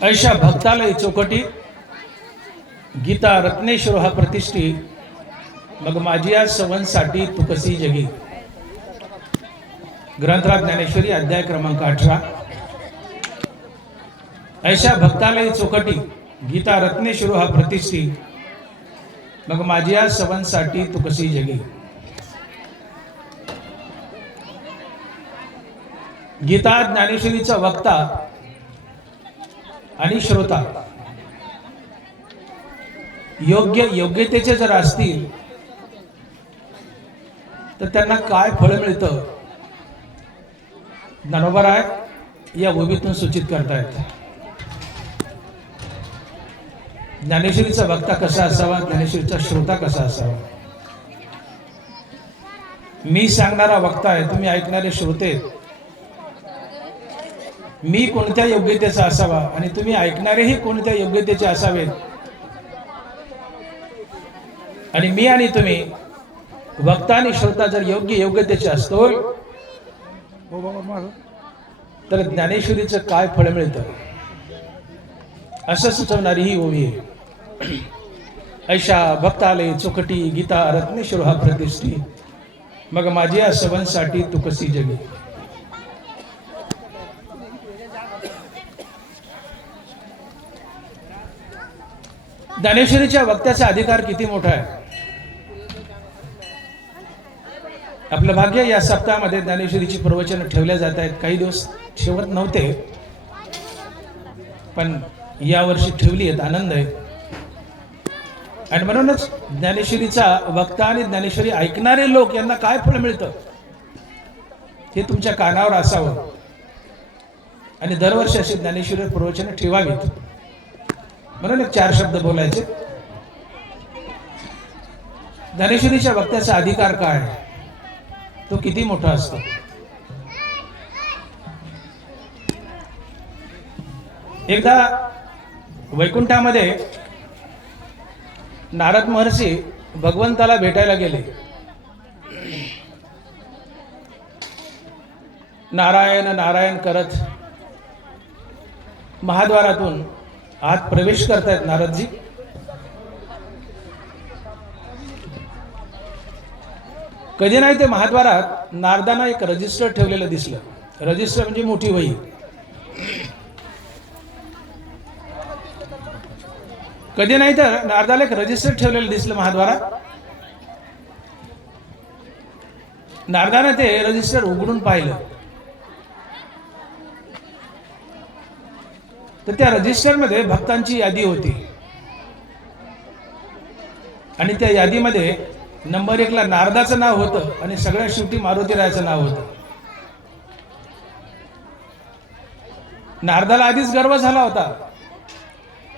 ऐशा भक्तालय चौकटी गीता रत्नेश्वर हा प्रतिष्ठी मग माझी या सवनसाठी तू कशी जगी। ग्रंथराज ज्ञानेश्वरी अध्याय क्रमांक 18। ऐशा भक्तालय चौकटी गीता रत्नेश्वर हा प्रतिष्ठी मग माझी या सवनसाठी तू कशी जगी। गीता ज्ञानेश्वरीचा वक्ता आणि श्रोता योग्यतेचे जर असतील तर त्यांना काय फळ मिळतं ज्ञानोबा राय या ओवीतून सूचित करतायत। ज्ञानेश्वरीचा वक्ता कसा असावा, ज्ञानेश्वरीचा श्रोता कसा असावा। मी सांगणारा वक्ता आहे, तुम्ही ऐकणारे श्रोते। मी कोणत्या योग्यतेचा असावा आणि तुम्ही ऐकणारेही कोणत्या योग्यतेचे असावेत। आणि मी आणि तुम्ही वक्ता आणि श्रोता जर योग्यतेचे असतो तर ज्ञानेश्वरीचं काय फळ मिळतं असं सुचवणारी ही ओवी आहे। ऐशा भक्तालय चौकटी गीता रत्नेश्वर हा प्रतिष्ठी मग माझी या सवनसाठी तू कशी जगी। ज्ञानेश्वरीच्या वक्त्याचा अधिकार किती मोठा आहे। आपलं भाग्य या सप्ताहामध्ये ज्ञानेश्वरीची प्रवचन ठेवल्या जात आहेत। काही दिवस ठेवत नव्हते पण यावर्षी ठेवली आहेत, आनंद आहे। आणि म्हणूनच ज्ञानेश्वरीचा वक्ता आणि ज्ञानेश्वरी ऐकणारे लोक यांना काय फळ मिळतं हे तुमच्या कानावर असावं आणि दरवर्षी अशी ज्ञानेश्वरी प्रवचन ठेवावीत। म्हणून एक 4 शब्द बोलायचे। ज्ञानेश्वरीच्या वक्त्याचा अधिकार काय, तो किती मोठा असतो। एकदा वैकुंठामध्ये नारद महर्षी भगवंताला भेटायला गेले। नारायण नारायण करत महाद्वारातून आत प्रवेश करतायत नारदजी। कधी नाही ते महाद्वारात नारदांना एक रजिस्टर ठेवलेलं दिसलं। रजिस्टर म्हणजे मोठी वही। कधी नाही तर नारदाला एक रजिस्टर ठेवलेलं दिसलं महाद्वारात। नारदाने ते रजिस्टर उघडून पाहिलं तर त्या रजिस्टर मध्ये भक्तांची यादी होती आणि त्या यादीमध्ये नंबर 1 ला नारदाचं नाव होतं आणि सगळ्यात शेवटी मारुतीरायाचं नाव होतं। नारदाला आधीच गर्व झाला होता।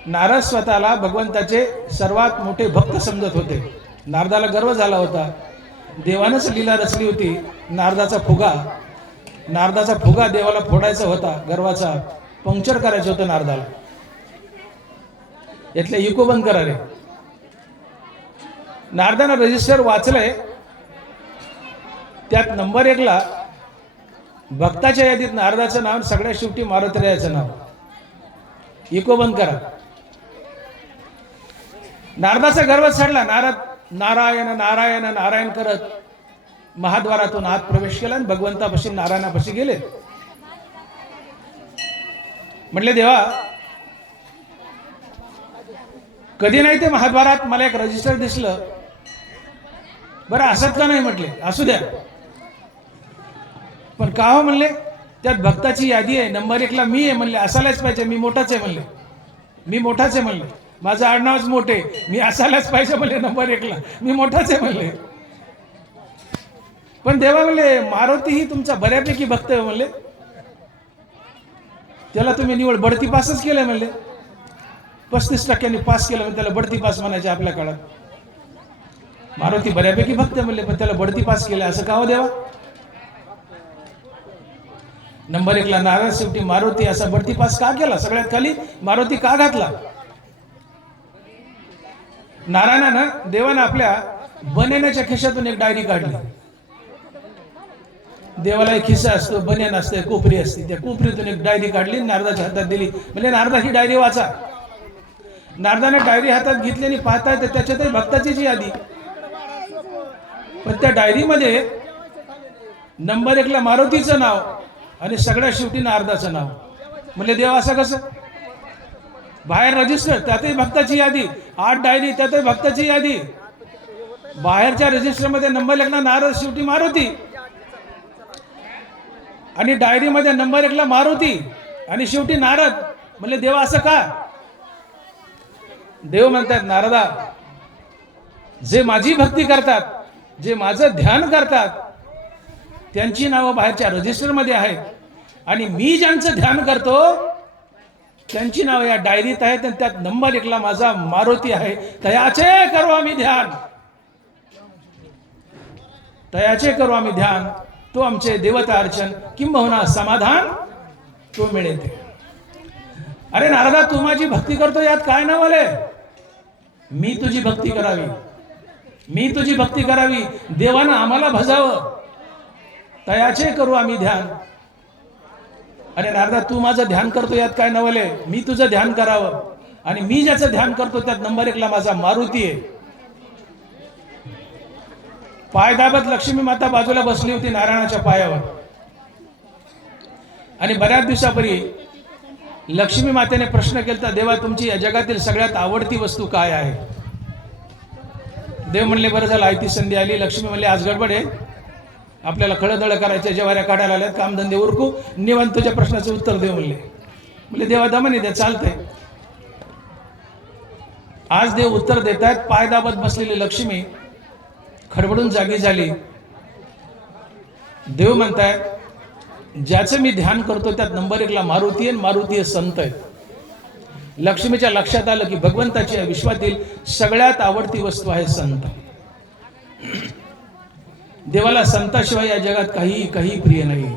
नारद स्वतःला भगवंताचे सर्वात मोठे भक्त समजत होते। नारदाला गर्व झाला होता। देवानंच लीला रचली होती। नारदाचा फुगा देवाला फोडायचा होता, गर्वाचा पंक्चर करायचं होतं नारदाला। यातल्या इको बंद करा रे। नारदानं रजिस्टर वाचलंय, त्यात नंबर 1 ला भक्ताच्या यादीत नारदाचं नाव, सगळ्यात शेवटी मारुतीरायाचं नाव। इको बंद करा। नारदाचा गर्व चढला। नारद नारायण नारायण नारायण करत महाद्वारातून आत प्रवेश केला आणि भगवंतापाशी नारायणापाशी गेले। म्हटले देवा, कधी नाही ते महाद्वारात मला एक रजिस्टर दिसलं, बरं असत का नाही। म्हटले असू द्या, पण का हो म्हणले त्यात भक्ताची यादी आहे, नंबर 1 ला मी आहे। म्हणले असायलाच पाहिजे, मी मोठाच आहे म्हणले, मी मोठाच आहे म्हणले, माझं आडनावच मोठे, मी असायलाच पाहिजे म्हणले नंबर 1 ला, मी मोठाच आहे म्हणले। पण देवा म्हणले मारुती ही तुमचा बऱ्यापैकी भक्त आहे म्हणले, त्याला तुम्ही निवड बढती पासच केलं म्हणले, 35% पास केलं म्हणजे त्याला बढती पास म्हणायचे आपल्या काळात। मारुती बऱ्यापैकी भक्त म्हणले पण त्याला बढती पास केलं, असं का हो देवा। नंबर 1 ला नारद, शेवटी मारुती, असा बढती पास का केला, सगळ्यात खाली मारुती का घातला। नारायणानं देवानं आपल्या बनेण्याच्या खिशातून एक डायरी काढली। देवाला एक खिस्सा असतो, बनियान असते, कोपरी असते. त्या कोपरीतून एक डायरी काढली, नारदाच्या हातात दिली. म्हणजे नारदा ही डायरी वाचा. नारदाने डायरी हातात घेतली आणि पाहताय तर त्याच्यातही भक्ताचीच यादी. पण त्या डायरीमध्ये नंबर 1 ला मारुतीचं नाव आणि सगळ्यात शेवटी नारदाचं नाव. म्हणजे देव असं कसं? बाहेर रजिस्टर त्यातही भक्ताची यादी, 8 डायरी त्यातही भक्ताची यादी. बाहेरच्या रजिस्टरमध्ये नंबर 1 ला नारद, शेवटी मारुती. आणि डायरीमध्ये नंबर 1 ला मारुती आणि शेवटी नारद. म्हणजे देव असं का? देव म्हणतात, नारदा, जे माझी भक्ती करतात, जे माझं ध्यान करतात, त्यांची नावं बाहेरच्या रजिस्टरमध्ये आहेत. आणि मी ज्यांचं ध्यान करतो त्यांची नावं या डायरीत आहेत. आणि त्यात नंबर 1 ला माझा मारुती आहे. तयाचे करू आम्ही ध्यान, तयाचे करू आम्ही ध्यान, तो आमचे देवता अर्चन, किंबहुना समाधान तो मिळते. अरे नारदा, तू माझी भक्ती करतो, यात काय नाव आले? मी तुझी भक्ती करावी, मी तुझी भक्ती करावी, देवानं आम्हाला भजावं, तयाचे करू आम्ही ध्यान. अरे नारदा, तू माझं ध्यान करतो, यात काय नवले? मी तुझं ध्यान करावं, आणि मी ज्याचं ध्यान करतो त्यात नंबर 1 ला माझा मारुती आहे. पाय दाबत लक्ष्मी माता बाजूला बसली होती नारायणाच्या पायावर. आणि बऱ्याच दिवसापूर्वी लक्ष्मी मातेने प्रश्न केला, देवा, तुमची या जगातील सगळ्यात आवडती वस्तू काय आहे? देव म्हणले, बरं झालं, आयती संधी आली. लक्ष्मी म्हणले, आज गडबड आहे, आपल्याला खळदळ करायचे, जवाऱ्या काढायला आल्यात, कामधंदे उरकू, निवांत तुझ्या प्रश्नाचं उत्तर देव म्हणले. देवा दमनी द्या, चालतंय. आज देव उत्तर देत आहेत. पाय दाबत बसलेली लक्ष्मी खडबडून जागी झाली. देव म्हणतायत, ज्याचं मी ध्यान करतो त्यात नंबर 1 ला मारुती आहे, मारुती हे संत आहेत. लक्ष्मीच्या लक्षात आलं की भगवंताची या विश्वातील सगळ्यात आवडती वस्तू आहे संत. देवाला संताशिवाय या जगात काही प्रिय नाही.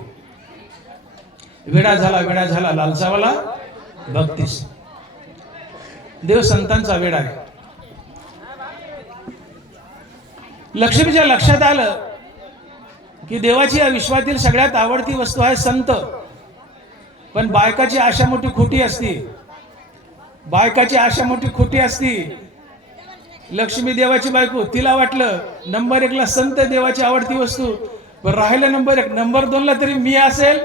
वेडा झाला लालसावाला भक्तीस. देव संतांचा वेडा आहे. लक्ष्मीच्या लक्षात आलं की देवाची या विश्वातील सगळ्यात आवडती वस्तू आहे संत. पण बायकाची आशा मोठी खोटी असती, बायकाची आशा मोठी खोटी असती. लक्ष्मी देवाची बायको, तिला वाटलं नंबर 1 ला संत देवाची आवडती वस्तू, पण राहिलं नंबर 1. नंबर 2 ला तरी मी असेल.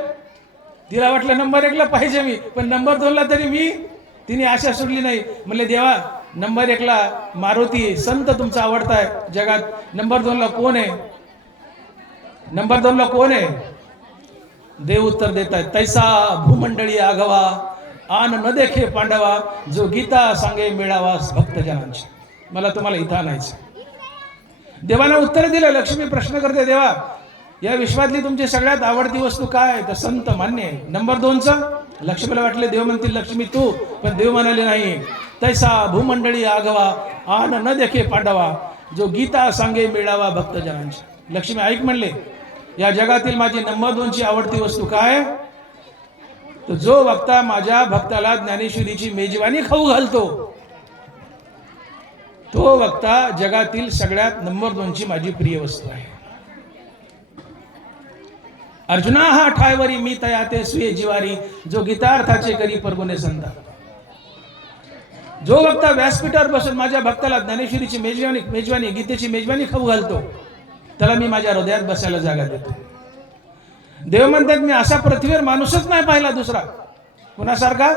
तिला वाटलं नंबर 1 ला पाहिजे मी, पण नंबर 2 ला तरी मी. तिने आशा सोडली नाही. म्हणले, देवा, नंबर 1 ला मारुती संत तुमचा आवडता आहे जगात, नंबर 2 ला कोण आहे? नंबर 2 ला कोण आहे? देव उत्तर देत आहेत, तैसा भूमंडळी आघवा, आन न देखे पांडवा, जो गीता सांगे मिळावा भक्तजनांची. मला तुम्हाला इथं आणायचं. देवानं उत्तर दिलं. लक्ष्मी प्रश्न करते, देवा, या विश्वातली तुमची सगळ्यात आवडती वस्तू काय? तर संत मान्य आहे. नंबर 2चा? लक्ष्मीला वाटले देव म्हणतील लक्ष्मी तू, पण देव म्हणाले नाही, तैसा भूमंडळी आघवा, आन न देखे पांडवा, जो गीता सांगे मिळावा भक्तजनांची. लक्ष्मी ऐक म्हणले, या जगातील माझी नंबर 2ची आवडती वस्तू काय? तर जो वक्ता माझ्या भक्ताला ज्ञानेश्वरीची मेजवानी खाऊ घालतो, तो वक्ता जगातील सगळ्यात नंबर 2ची माझी प्रिय वस्तू आहे. अर्जुना हा ठायवरी मी तया ते सुये जिवारी, जो गीतार्थाचे करी परगुणे संता. जो वक्ता व्यासपीठावर बसून माझ्या भक्ताला ज्ञानेश्वरीची मेजवानी गीतेची मेजवानी खाऊ घालतो, त्याला मी माझ्या हृदयात बसायला जागा देतो. देव म्हणतात, मी असा पृथ्वीवर माणूसच नाही पाहिला दुसरा कुणासारखा,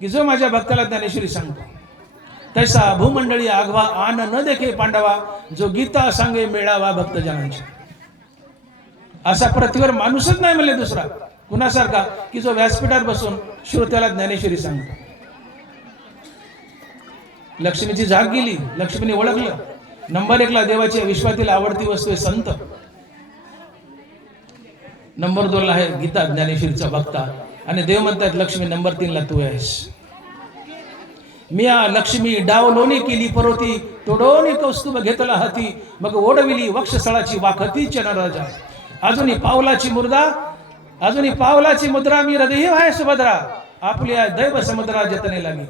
की जो माझ्या भक्ताला ज्ञानेश्वरी सांगतो. तैसा भूमंडळी आघवा, आन न देखे पांडवा, जो गीता सांगे मिळावा भक्तजनांची. असा पृथ्वीवर माणूसच नाही म्हणले दुसरा कुणासारखा, की जो व्यासपीठावर बसून श्रोत्याला ज्ञानेश्वरी सांगतो. लक्ष्मीची जाग गेली. लक्ष्मीने ओळखलं, नंबर 1 ला देवाची विश्वातील आवडती वस्तू आहे संत. नंबर 2 ला आहे गीता ज्ञानेश्वरीचा भक्ता. आणि देव म्हणतात, लक्ष्मी नंबर 3 ला तू आहेस. मिया लक्ष्मी डावलोनी केली परोती, तोडोनी कौस्तुभ घेतला हाती, मग ओढविली वक्षस्थळाची वाखती चनराजा. अजूनही पावलाची मुद्रा मी हृदय आहे सुभद्रा, आपल्या दैव समुद्रा जतने लागी.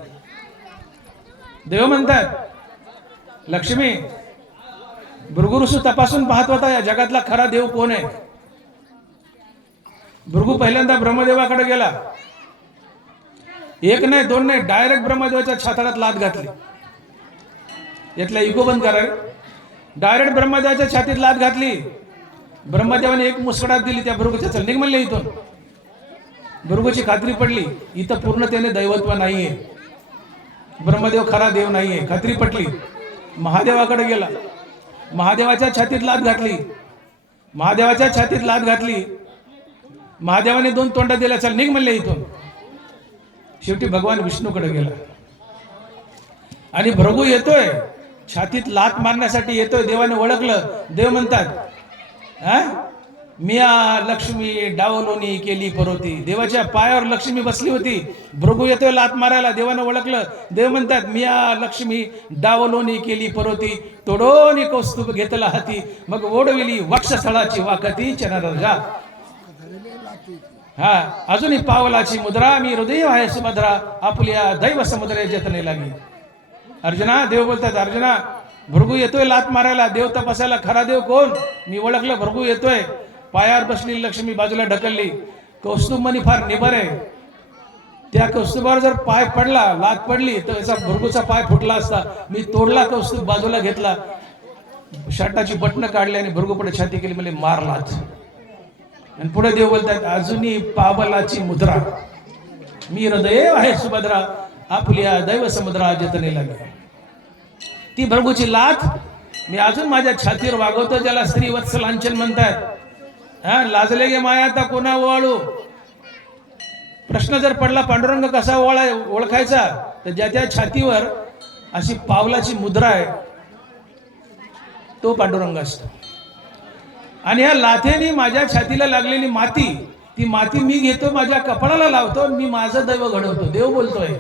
देव म्हणतात, लक्ष्मी भृगुरुसू तपासून पाहत होता या जगातला खरा देव कोण आहे. भृगू पहिल्यांदा ब्रह्मदेवाकडे गेला. एक नाही दोन नाही, डायरेक्ट ब्रह्मदेवाच्या छाताडात लात घातली. यातला इको बंद करा. डायरेक्ट ब्रह्मदेवाच्या छातीत लात घातली. ब्रह्मदेवाने एक मुस्कडात दिली त्या भृगूच्या. चल निघ म्हणले इथून. भृगूची खात्री पडली इथं पूर्णतेने दैवत्व नाहीये, ब्रह्मदेव खरा देव नाहीये. खात्री पटली. महादेवाकडे गेला. महादेवाच्या छातीत लात घातली. महादेवाच्या छातीत लात घातली. महादेवाने दोन तोंडा दिल्या. चल निघ म्हणले इथून. शेवटी भगवान विष्णूकडे गेला आणि भृगू येतोय छातीत लात मारण्यासाठी येतोय. देवाने ओळखलं. देव म्हणतात मिया लक्ष्मी डावलोनी केली परोती. देवाच्या पायावर लक्ष्मी बसली होती. भृगू येतोय लात मारायला. देवाने ओळखलं. देव म्हणतात मिया लक्ष्मी डावलोनी केली परोती. तोडोनी कौस्तुभ घेतला हाती. मग ओढविली वक्षस्थळाची वाकती चनरजा. हा अजूनही पावलाची मुद्रा. मी हृदय आहे सुभद्रा आपल्या दैव समुद्र जतने लागी. अर्जुना देव बोलतात अर्जुना भृगू येतोय लात मारायला. देव तपासायला. खरा देव कोण? मी ओळखलं. भृगू येतोय. पायावर बसलेली लक्ष्मी बाजूला ढकलली. कौस्तुभ मनी फार निबर आहे. त्या कौस्तुभावर जर पाय पडला, लात पडली तर याचा भृगूचा पाय फुटला असता. मी तोडला कौस्तुभ, बाजूला घेतला, शर्टाची बटणं काढली आणि भृगू पुढे छाती केली. म्हणजे मारलाच. आणि पुढे देव बोलतात अजूनही पावलाची मुद्रा. मी हृदय आहे सुभद्रा आपल्या दैव समुद्रा जतने लागे. ती भृगूची लात मी अजून माझ्या छातीवर वागवतो. ज्याला स्त्री वत्स लांछन म्हणतात. लाजले गे माया आता कोणा ओवाळू. प्रश्न जर पडला पांडुरंग कसा ओळखायचा, तर ज्याच्या छातीवर अशी पावलाची मुद्रा आहे तो पांडुरंग असतो. आणि या लाथेने माझ्या छातीला लागलेली माती, ती माती मी घेतो माझ्या कपाळाला लावतो. मी माझं दैव घडवतो. देव बोलतोय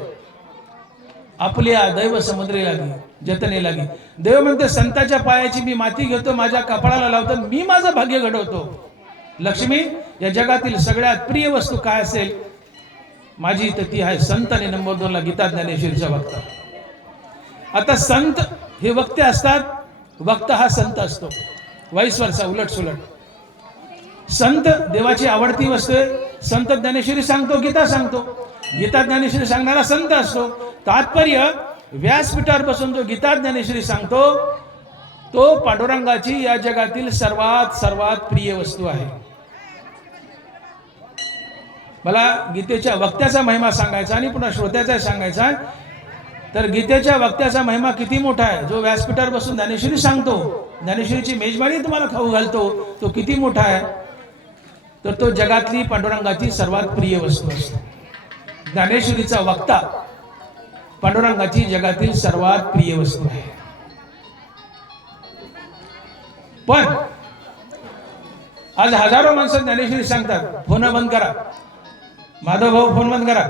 आपल्या दैव समुद्रे लागी जतने लागी. देव म्हणते संताच्या पायाची मी माती घेतो माझ्या कपाळाला लावतो. मी माझं भाग्य घडवतो. लक्ष्मी या जगातील सगळ्यात प्रिय वस्तू काय असेल माझी, तर ती आहे संत. आणि नंबर 2 ला गीता ज्ञानेश्वरीचा वक्ता. आता संत हे वक्ते असतात, वक्ता हा संत असतो. वाईस वर्षा उलट सुलट. संत देवाची आवडती वस्तू आहे. संत ज्ञानेश्वरी सांगतो, गीता सांगतो. गीता ज्ञानेश्वरी सांगणारा संत असतो. तात्पर्य व्यासपीठावर बसून जो गीता ज्ञानेश्वरी सांगतो तो पांडुरंगाची या जगातील सर्वात प्रिय वस्तू आहे. मला गीतेच्या वक्त्याचा महिमा सांगायचा आणि पुन्हा श्रोत्याचा सांगायचा. तर गीतेच्या वक्त्याचा महिमा किती मोठा आहे. जो व्यासपीठावर बसून ज्ञानेश्वरी सांगतो, ज्ञानेश्वरीची मेजबानी तुम्हाला खाऊ घालतो, तो किती मोठा आहे. तर तो जगातली पांडुरंगाची सर्वात प्रिय वस्तू असतो. ज्ञानेश्वरीचा वक्ता पांडुरंगाची जगातील सर्वात प्रिय वस्तू आहे. पण आज हजारो माणसं ज्ञानेश्वरी सांगतात. फोन बंद करा, माधव भाऊ फोन बंद करा.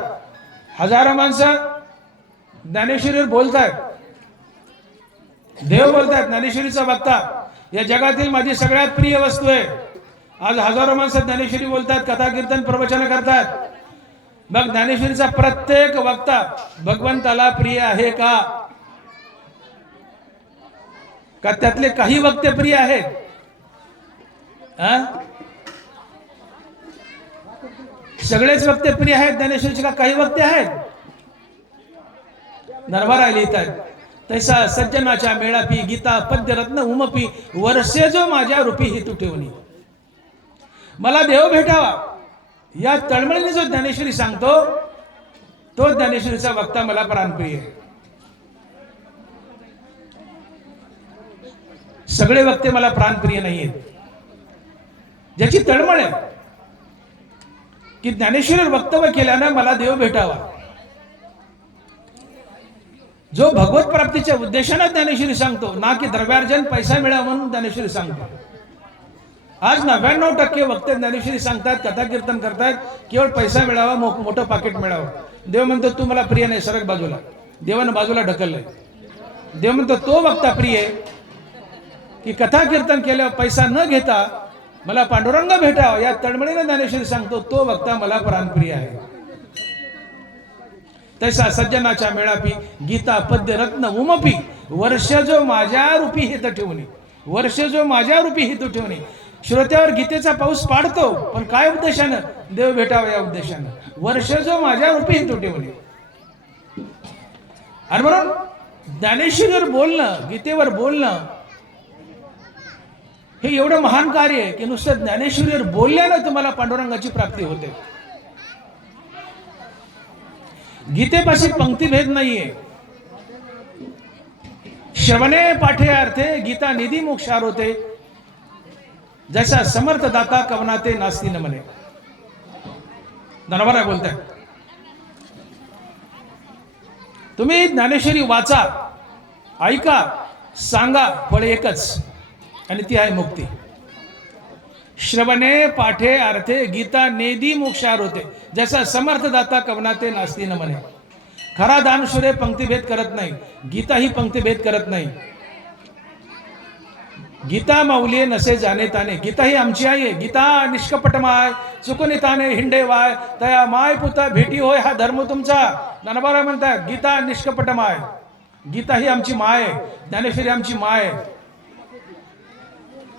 हजारो माणसं ज्ञानेश्वरीवर बोलतात. देव बोलतात ज्ञानेश्वरीचा वक्ता या जगातील माझी सगळ्यात प्रिय वस्तू आहे. आज हजारो माणसं ज्ञानेश्वरी बोलतात, कथा कीर्तन प्रवचन करतात. मग ज्ञानेश्वरीचा प्रत्येक वक्ता भगवंताला प्रिय आहे का? का त्यातले काही वक्ते प्रिय आहेत? सगळेच वक्ते प्रिय आहेत ज्ञानेश्वरीचे का काही वक्ते आहेत? नरवारा लिहितात तैसा सज्जनाच्या मेळापी गीता पद्यरत्न उमपी वर्षे जो माझ्या रूपी हेतू ठेवणी. मला देव भेटावा या तळमळीने जो ज्ञानेश्वरी सांगतो तो ज्ञानेश्वरीचा वक्ता मला प्राणप्रिय आहे. सगळे वक्ते मला प्राणप्रिय नाहीयेत. ज्याची तळमळ आहे की ज्ञानेश्वरीवर वक्तव्य केल्यानं मला देव भेटावा, जो भगवत प्राप्तीच्या उद्देशाने ज्ञानेश्वरी सांगतो, ना की द्रव्यार्जन पैसा मिळावा म्हणून ज्ञानेश्वरी सांगतो. आज 99% वक्ते ज्ञानेश्वरी सांगतात, कथा कीर्तन करतात केवळ पैसा मिळावा, मोठं पाकिट मिळावं. देव म्हणतो तू मला प्रिय नाही, सरक बाजूला. देवानं बाजूला ढकललंय. देव म्हणतो तो वक्ता प्रिय आहे की कथा कीर्तन केल्यावर पैसा न घेता मला पांडुरंग भेटावा या तळमळीने ज्ञानेश्वरी सांगतो, तो वक्ता मला प्राणप्रिय आहे. तैसा सज्जनाच्या मेळापी गीता पद्य रत्न उमपी वर्ष जो माझ्या रूपी हित ठेवणे. वर्ष जो माझ्या रूपी हित ठेवणे. श्रोत्यावर गीतेचा पाऊस पाडतो, पण काय उद्देशानं? देव भेटावा या उद्देशानं. वर्ष जो माझ्या रूपी तुटे म्हणे. आणि म्हणून ज्ञानेश्वरीवर बोलणं, गीतेवर बोलणं हे एवढं महान कार्य आहे की नुसतं ज्ञानेश्वरीवर बोलल्यानं तुम्हाला पांडुरंगाची प्राप्ती होते. गीतेपाशी पंक्तीभेद नाहीये. श्रवणे पाठे अर्थे गीता निधी मोक्षार होते, जैसा समर्थ दाता कवनाते नास्ती न म्हणे. बरोबर आहे बोलताय. तुम्ही ज्ञानेश्वरी वाचा, ऐका, सांगा, फळ एकच, आणि ती आहे मुक्ती. श्रवणे पाठे अर्थे गीता नेदी मोक्षार होते, जसा समर्थ दाता कवनाते नास्ती न म्हणे. खरा दानशूर पंक्तीभेद करत नाही, गीता ही पंक्तीभेद करत नाही. गीता माऊली नसे जाणे ताने. गीता ही आमची आहे. गीता निष्कपटमाय चुकून ताने हिंडे वाय, तया माय पुता भेटी होय हा धर्म तुमचा. ज्ञानोबा म्हणतात गीता निष्कपटमाय. गीता ही आमची माय आहे, ज्ञानेश्वरी आमची माय आहे.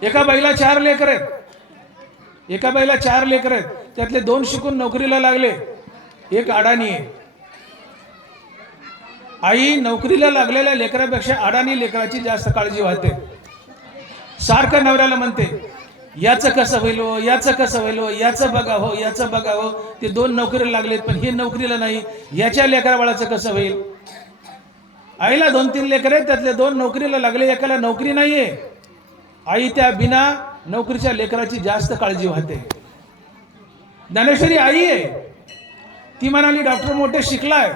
एका बाईला 4 लेकर आहेत. एका बाईला 4 लेकर आहेत, त्यातले 2 शिकून नोकरीला लागले, एक अडाणी आहे. आई नोकरीला लागलेल्या लेकरापेक्षा अडाणी लेकराची जास्त काळजी वाहते. सारखं नवऱ्याला म्हणते याचं कसं होईल हो, याचं कसं होईल हो, याचं बघा हो, याचं बघा हो. ते 2 नोकरीला लागलेत, पण हे नोकरीला नाही, याच्या लेकरा बाळाचं कसं होईल. आईला 2-3 लेकर आहेत, त्यातले 2 नोकरीला लागले, एकाला नोकरी नाहीये. आई त्या बिना नोकरीच्या लेकराची जास्त काळजी वाहते. ज्ञानेश्वरी आई आहे. ती म्हणाली डॉक्टर मोठे शिकलाय.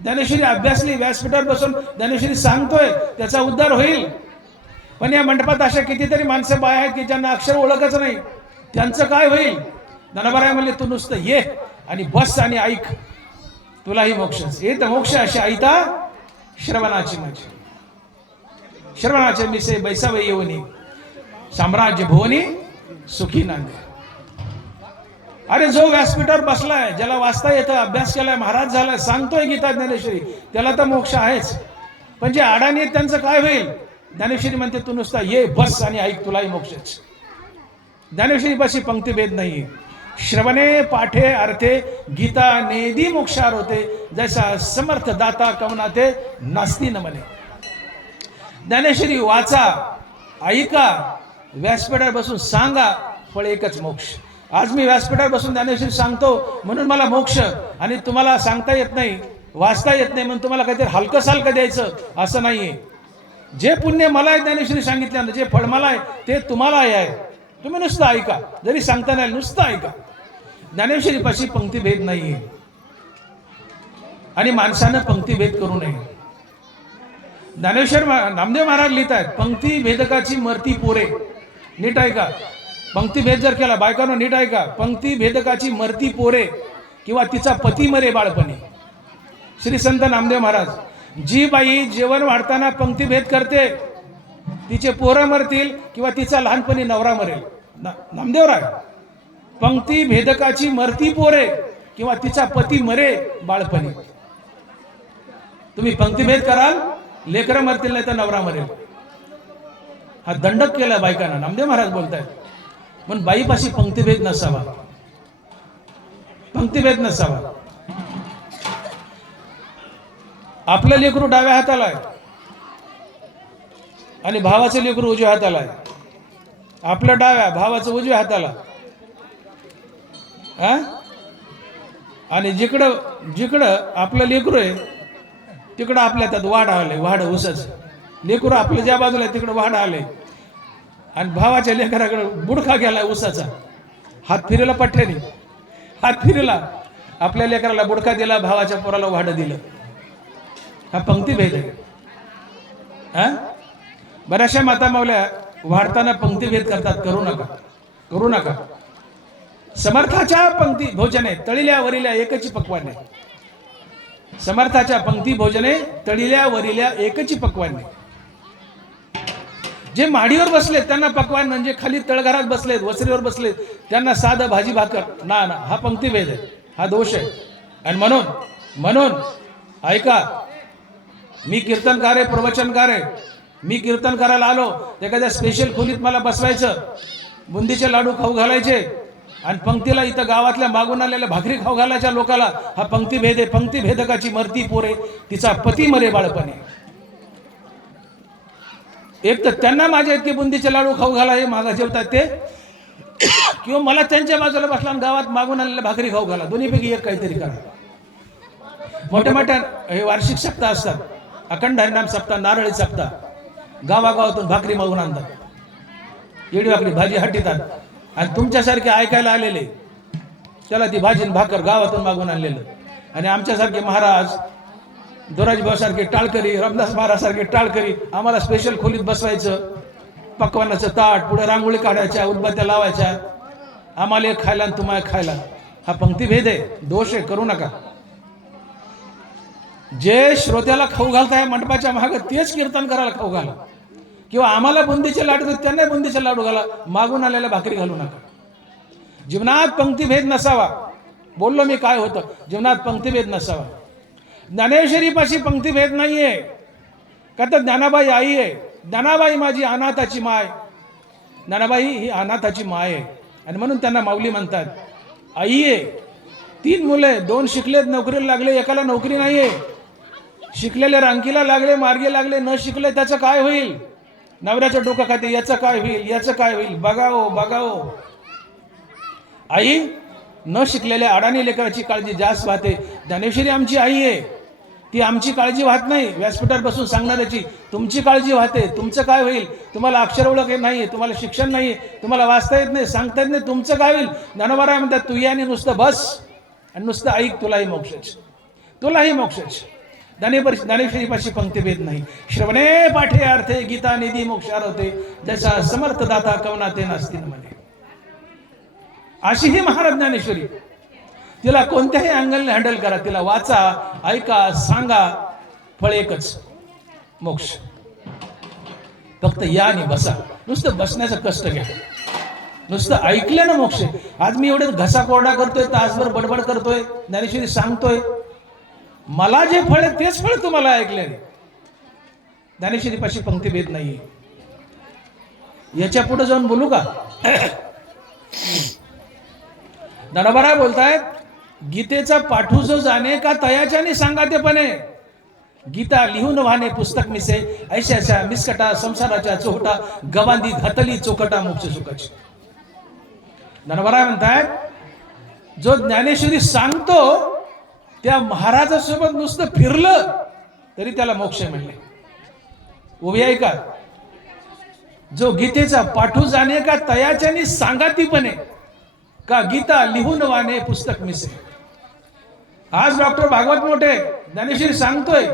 ज्ञानेश्वरी अभ्यासली, व्यासपीठावर बसून ज्ञानेश्वरी सांगतोय, त्याचा उद्धार होईल. पण या मंडपात अशा कितीतरी माणसं बाय आहेत की ज्यांना अक्षर ओळखच नाही, त्यांचं काय होईल. ज्ञानोबा म्हणले तू नुसतं ये आणि बस आणि ऐक, तुलाही मोक्ष. येत मोक्ष अशी ऐता श्रवणाची माझी. श्रवणाचे मिसे बैसावे येऊनी, साम्राज्य भुवनी सुखी नांदे. अरे जो व्यासपीठावर बसलाय, ज्याला वाचता येतं, अभ्यास केलाय, महाराज झालाय, सांगतोय गीता ज्ञानेश्वरी, त्याला तर मोक्ष आहेच. पण जे अडाणी आहेत त्यांचं काय होईल. ज्ञानेश्वरी म्हणते तू नुसता ये बस आणि ऐक, तुलाही मोक्षच. ज्ञानेश्वरीपाशी पंक्तीभेद नाही. श्रवणे पाठे अर्थे गीता नेदी मोक्षार होते, जैसा समर्थ दाता कवनाते नास्ती न म्हणे. ज्ञानेश्वरी वाचा, ऐका, व्यासपीठावर बसून सांगा, फळ एकच मोक्ष. आज मी व्यासपीठावर बसून ज्ञानेश्वरी सांगतो म्हणून मला मोक्ष, आणि तुम्हाला सांगता येत नाही, वाचता येत नाही म्हणून तुम्हाला काहीतरी हलकं सालकं द्यायचं असं नाहीये. जे पुण्य मला आहे ज्ञानेश्वरी सांगितल्यानं, जे फळ मला आहे ते तुम्हाला आहे. तुम्ही नुसतं ऐका, जरी सांगता नाही नुसतं ऐका. ज्ञानेश्वरीपाशी पंक्तीभेद नाहीये आणि माणसानं पंक्तीभेद करू नये. ज्ञानेश्वर नामदेव महाराज लिहित आहेत पंक्ती भेदकाची मरती पोरे. नीट ऐका, पंक्तीभेद जर केला बायकांनो नीट ऐका, पंक्ती भेदकाची मरती पोरे किंवा तिचा पती मरे बाळपणी. श्री संत नामदेव महाराज, जी बाई जेवण वाढताना पंक्तीभेद करते तिचे पोरं मरतील किंवा तिचा लहानपणी नवरा मरेल. नामदेवराय, पंक्ती भेदकाची मरती पोरे किंवा तिचा पती मरे बाळपणी. तुम्ही पंक्तीभेद कराल, लेकरं मरतील नाही तर नवरा मरेल. हा दंडक केला बायकांना, नामदेव महाराज बोलतायत. पण बाईपाशी पंक्तीभेद नसावा, पंक्तीभेद नसावा. आपलं लेकरू डाव्या हाताला आहे आणि भावाचं लेकरू उजव्या हाताला आहे. आपलं डाव्या, भावाचं उजव्या हाताला. आणि जिकडं जिकडं आपलं लेकरू आहे तिकडं आपल्या हातात वाढ आलंय, वाढ ऊसाचं. लेकरू आपलं ज्या बाजूला आहे तिकडं वाढ आलंय आणि भावाच्या लेकराकडे बुडखा गेलाय ऊसाचा. हात फिरला पठ्ठ्याने, हात फिरला, आपल्या लेकराला बुडखा दिला, भावाच्या पोराला वाढ दिलं. हा पंक्तीभेद आहे. बऱ्याचशा माता मावल्या वाढताना पंक्तीभेद करतात. करू नका, करू नका. समर्थाच्या पंक्ती भोजने तळिल्या वरिल्या एकची पक्वाने. समर्थाच्या पंक्ती भोजने तळिल्या वरिल्या एकची पक्वाने. जे माडीवर बसलेत त्यांना पक्वान म्हणजे खाली तळघरात बसलेत, वसरीवर बसलेत त्यांना साधं भाजी भाकर ना ना. हा पंक्तीभेद आहे, हा दोष आहे. आणि म्हणून ऐका, मी कीर्तनकार आहे, प्रवचनकार आहे. मी कीर्तन करायला आलो, एखाद्या स्पेशल खोलीत मला बसवायचं बुंदीचे लाडू खाऊ घालायचे आणि पंक्तीला इथं गावातल्या मागून आलेल्या भाकरी खाऊ घालायच्या लोकाला. हा पंक्तीभेद आहे. पंक्तीभेदकाची मरती पोरे, तिचा पती मरे बाळपणे. एक तर त्यांना माझ्या इतके बुंदीचे लाडू खाऊ घाला हे मागा जेवतात ते, किंवा मला त्यांच्या बाजूला बसला आणि गावात मागून आलेल्या भाकरी खाऊ घाला. दोन्हीपैकी एक काहीतरी करा. मोठ्या मोठ्या हे वार्षिक सप्ताह असतात, अखंड हरिनाम सप्ताह, नारळी सप्ताह, गावागावातून भाकरी मागून आणतात, येडी भाकरी भाजी हटितात. आणि तुमच्यासारखे ऐकायला आलेले त्याला ती भाजी भाकर गावातून मागून आणलेलं. आणि आमच्यासारखे महाराज, दोराजीभाऊसारखे टाळकरी, रामदास महाराजसारखे टाळकरी आम्हाला स्पेशल खोलीत बसवायचं, पकवानाचं ताट, पुढे रांगोळी काढायच्या, उदबत्त्या लावायच्या, आम्हाला एक खायला आणि तुम्हाला खायला. हा पंक्तीभेद आहे, दोष आहे, करू नका. जे श्रोत्याला खाऊ घालताय मंडपाच्या मागे तेच कीर्तन करायला खाऊ घाला, किंवा आम्हाला बुंदीचे लाडू देत त्यांना बुंदीचे लाडू घाला, मागून आलेल्या भाकरी घालू नका. जीवनात पंक्तीभेद नसावा. बोललो मी काय होतं, जीवनात पंक्तीभेद नसावा. ज्ञानेश्वरीपाशी पंक्तीभेद नाहीये. का तर ज्ञानाबाई आई आहे. ज्ञानाबाई माझी अनाथाची माय. ज्ञानाबाई ही अनाथाची माय आहे आणि म्हणून त्यांना माऊली म्हणतात. आई आहे, 3 मुले, 2 शिकलेत, नोकरीला लागले, एकाला नोकरी नाहीये. शिकलेले रांकीला लागले, मार्गी लागले, न शिकले त्याचं काय होईल? नवऱ्याचं डोकं खाते, याचं काय होईल, याचं काय होईल? बघाओ बघाओ. आई न शिकलेल्या अडाणी लेकराची काळजी जास्त वाहते. ज्ञानेश्वरी आमची आई आहे, ती आमची काळजी वाहत नाही. व्यासपीठावर बसून सांगणाऱ्याची तुमची काळजी वाहते. तुमचं काय होईल? तुम्हाला अक्षर ओळख नाही, तुम्हाला शिक्षण नाही, तुम्हाला वाचता येत नाही, सांगता येत नाही, तुमचं काय होईल? ज्ञानोबा म्हणतात तू याने नुसतं बस आणि नुसतं ऐक, तुलाही मोक्षच, तुलाही मोक्षच. ज्ञानेश्वरीपाशी पंक्तीभेद नाही. श्रवणे पाठे अर्थे गीता निधी मोक्षारते, जसा समर्थ दाता कवना ते नास्ती म्हणे. अशी ही महाराज ज्ञानेश्वरी. तिला कोणत्याही अँगलने हँडल करा, तिला वाचा, ऐका, सांगा, फळ एकच, मोक्ष. फक्त या आणि बसा. नुसतं बसण्याचं कष्ट घ्या, नुसतं ऐकल्यानं मोक्ष. आज मी एवढे घसा कोरडा करतोय, तासभर बडबड करतोय, ज्ञानेश्वरी सांगतोय, मला जे फळ आहे तेच फळ तुम्हाला ऐकल्याने. ज्ञानेश्वरीपाशी पंक्तीभेद नाहीये. याच्या पुढे जाऊन बोलू का? ज्ञानोबा बोलतायत, गीतेचा पाठू जो जाणे का तयाच्याने सांगा ते पणे. गीता लिहून वाहने पुस्तक मिसे, ऐशाच्या मिसकटा संसाराच्या चोहटा, गवांदी घातली चोखटा मोक्ष सुखाची. ज्ञानोबा म्हणतायत, जो ज्ञानेश्वरी सांगतो त्या महाराजासोबत नुसतं फिरलं तरी त्याला मोक्ष मिळले. उभी आहे का? जो गीतेचा पाठू जाणे का तयाच्याने सांगातीपणे, का गीता लिहून वाने पुस्तक मिसे. आज डॉक्टर भागवत मोठे ज्ञानेश्वरी सांगतोय,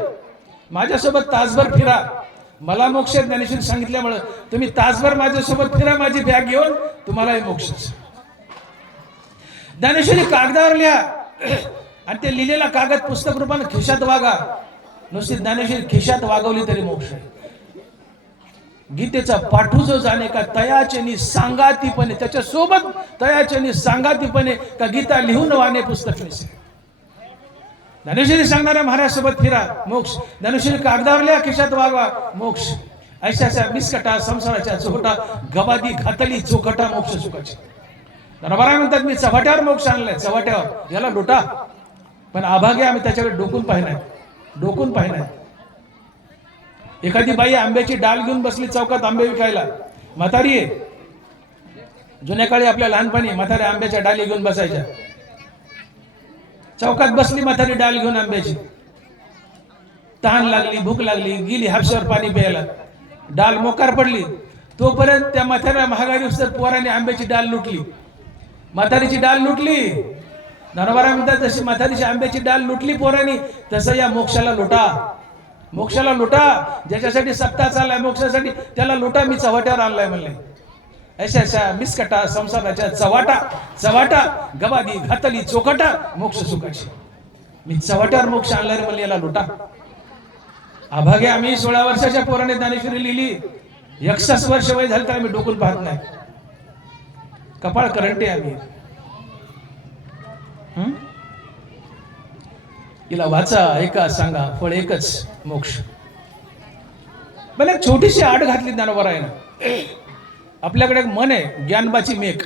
माझ्यासोबत तासभर फिरा, मला मोक्ष. ज्ञानेश्वरी सांगितल्यामुळे तुम्ही तासभर माझ्यासोबत फिरा, माझी बॅग घेऊन, तुम्हालाही मोक्ष. ज्ञानेश्वरी कागदावर लिहा आणि ते लिहिलेला कागद पुस्तक रूपाने खिशात वागा. नुसती ज्ञानेश्वरी खिशात वागवली तरी मोक्ष आहे. गीतेचा पाठू जो जाणे का तयाचेनी सांगातीपणे, त्याच्यासोबत तयाचेनी सांगातीपणे, का गीता लिहून वाने पुस्तक मिसे. ज्ञानेश्वरी सांगणाऱ्या महाराजसोबत फिरा, मोक्ष. ज्ञानेश्वरी कागदावर लिहा, खिशात वागवा, मोक्ष. ऐशाच्या मिसकटा संसाराच्या चोखटा, गवादी घातली चोखटा मोक्ष सुखाची. ज्ञानोबा म्हणतात, मी चव्हाट्यावर मोक्ष आणलाय, चव्हाट्यावर. याला लुटा, पण अभागे आम्ही त्याच्याकडे डोकून पाहिनाय, डोकून पाहिनाय. एखादी बाई आंब्याची डाल घेऊन बसली चौकात आंबे विकायला, म्हातारी आहे. जुन्या काळी आपल्या लहानपणी म्हातारी आंब्याच्या डाली घेऊन बसायच्या. चौकात बसली म्हातारी डाल घेऊन आंब्याची, तहान लागली, भूक लागली, गेली हापशावर पाणी प्यायला, डाल मोकार पडली. तोपर्यंत त्या म्हाताऱ्या महागारी पोराने आंब्याची डाल लुटली, म्हातारीची डाल लुटली. ज्ञानोबा म्हणतात, जशी म्हातारीची आंब्याची डाल लुटली पोरांनी, तसं या मोक्षाला लुटा, मोक्षाला लुटा. ज्याच्यासाठी सप्ताह चाललाय मोक्षासाठी, त्याला लुटा. मी चव्हाट्यावर आणलाय म्हणले. ऐशाच्या मिसकटा संसाराच्या चव्हाटा, चव्हाटा गवादी घातली चोखटा मोक्ष सुखाची. मी चव्हाट्यावर मोक्ष आणलाय म्हणले, याला लुटा. अभागे आम्ही 16 वर्षाच्या पोराने ज्ञानेश्वरी लिहिली, 61 वर्ष वय झालं तर आम्ही डोकून पाहत नाही. कपाळ करंटे आम्ही. हिला वाचा, ऐका, सांगा, फळ एकच, मोक्ष. पण एक छोटीशी आड घातली ज्ञानोबा रायनं. आपल्याकडे एक मन आहे, ज्ञानबाची मेक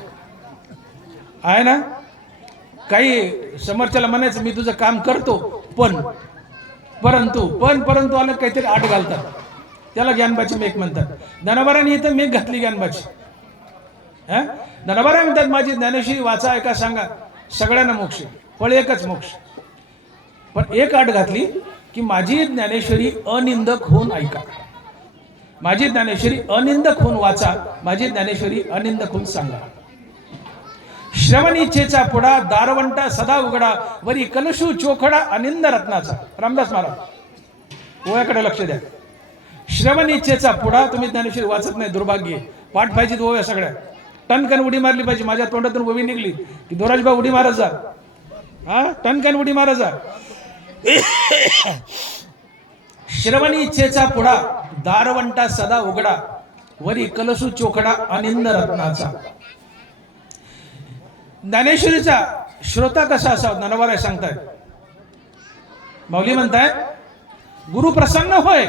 आहे ना. काही समोरच्याला म्हणायचं मी तुझं काम करतो परंतु आलं काहीतरी आट घालतात, त्याला ज्ञानबाची मेक म्हणतात. धनभरांनी इथं मेक घातली ज्ञानबाची. धनभरा म्हणतात माझी ज्ञानेश्वरी वाचा ऐका सांगा सगळ्यांना मोक्ष, फळ एकच मोक्ष. पण एक आट घातली की माझी ज्ञानेश्वरी अनिंदक होऊन ऐका, माझी ज्ञानेश्वरी अनिंदक होऊन वाचा, माझी ज्ञानेश्वरी अनिंदक होऊन सांगा. श्रवण इच्छेचा पुढा दारवंटा सदा उघडा, वरी कलशू चोखडा अनिंद रत्नाचा. रामदास महाराज ओव्याकडे लक्ष द्या. श्रवण इच्छेचा पुढा, तुम्ही ज्ञानेश्वरी वाचत नाही दुर्भाग्य. पाठ पाहिजे ओव्या सगळ्या, टनकन उडी मारली पाहिजे. माझ्या तोंडातून ओवी निघली की दोराजबा उडी मारत जा, टनकन उडी मारत जा. श्रवण इच्छेचा पुढा दारवंटा सदा उघडा, वरी कलशू चोखडा अनिंद रत्नाचा. ज्ञानेश्वरीचा श्रोता कसा असावा ज्ञानोबा सांगतायत. माऊली म्हणतायत गुरु प्रसन्न होय,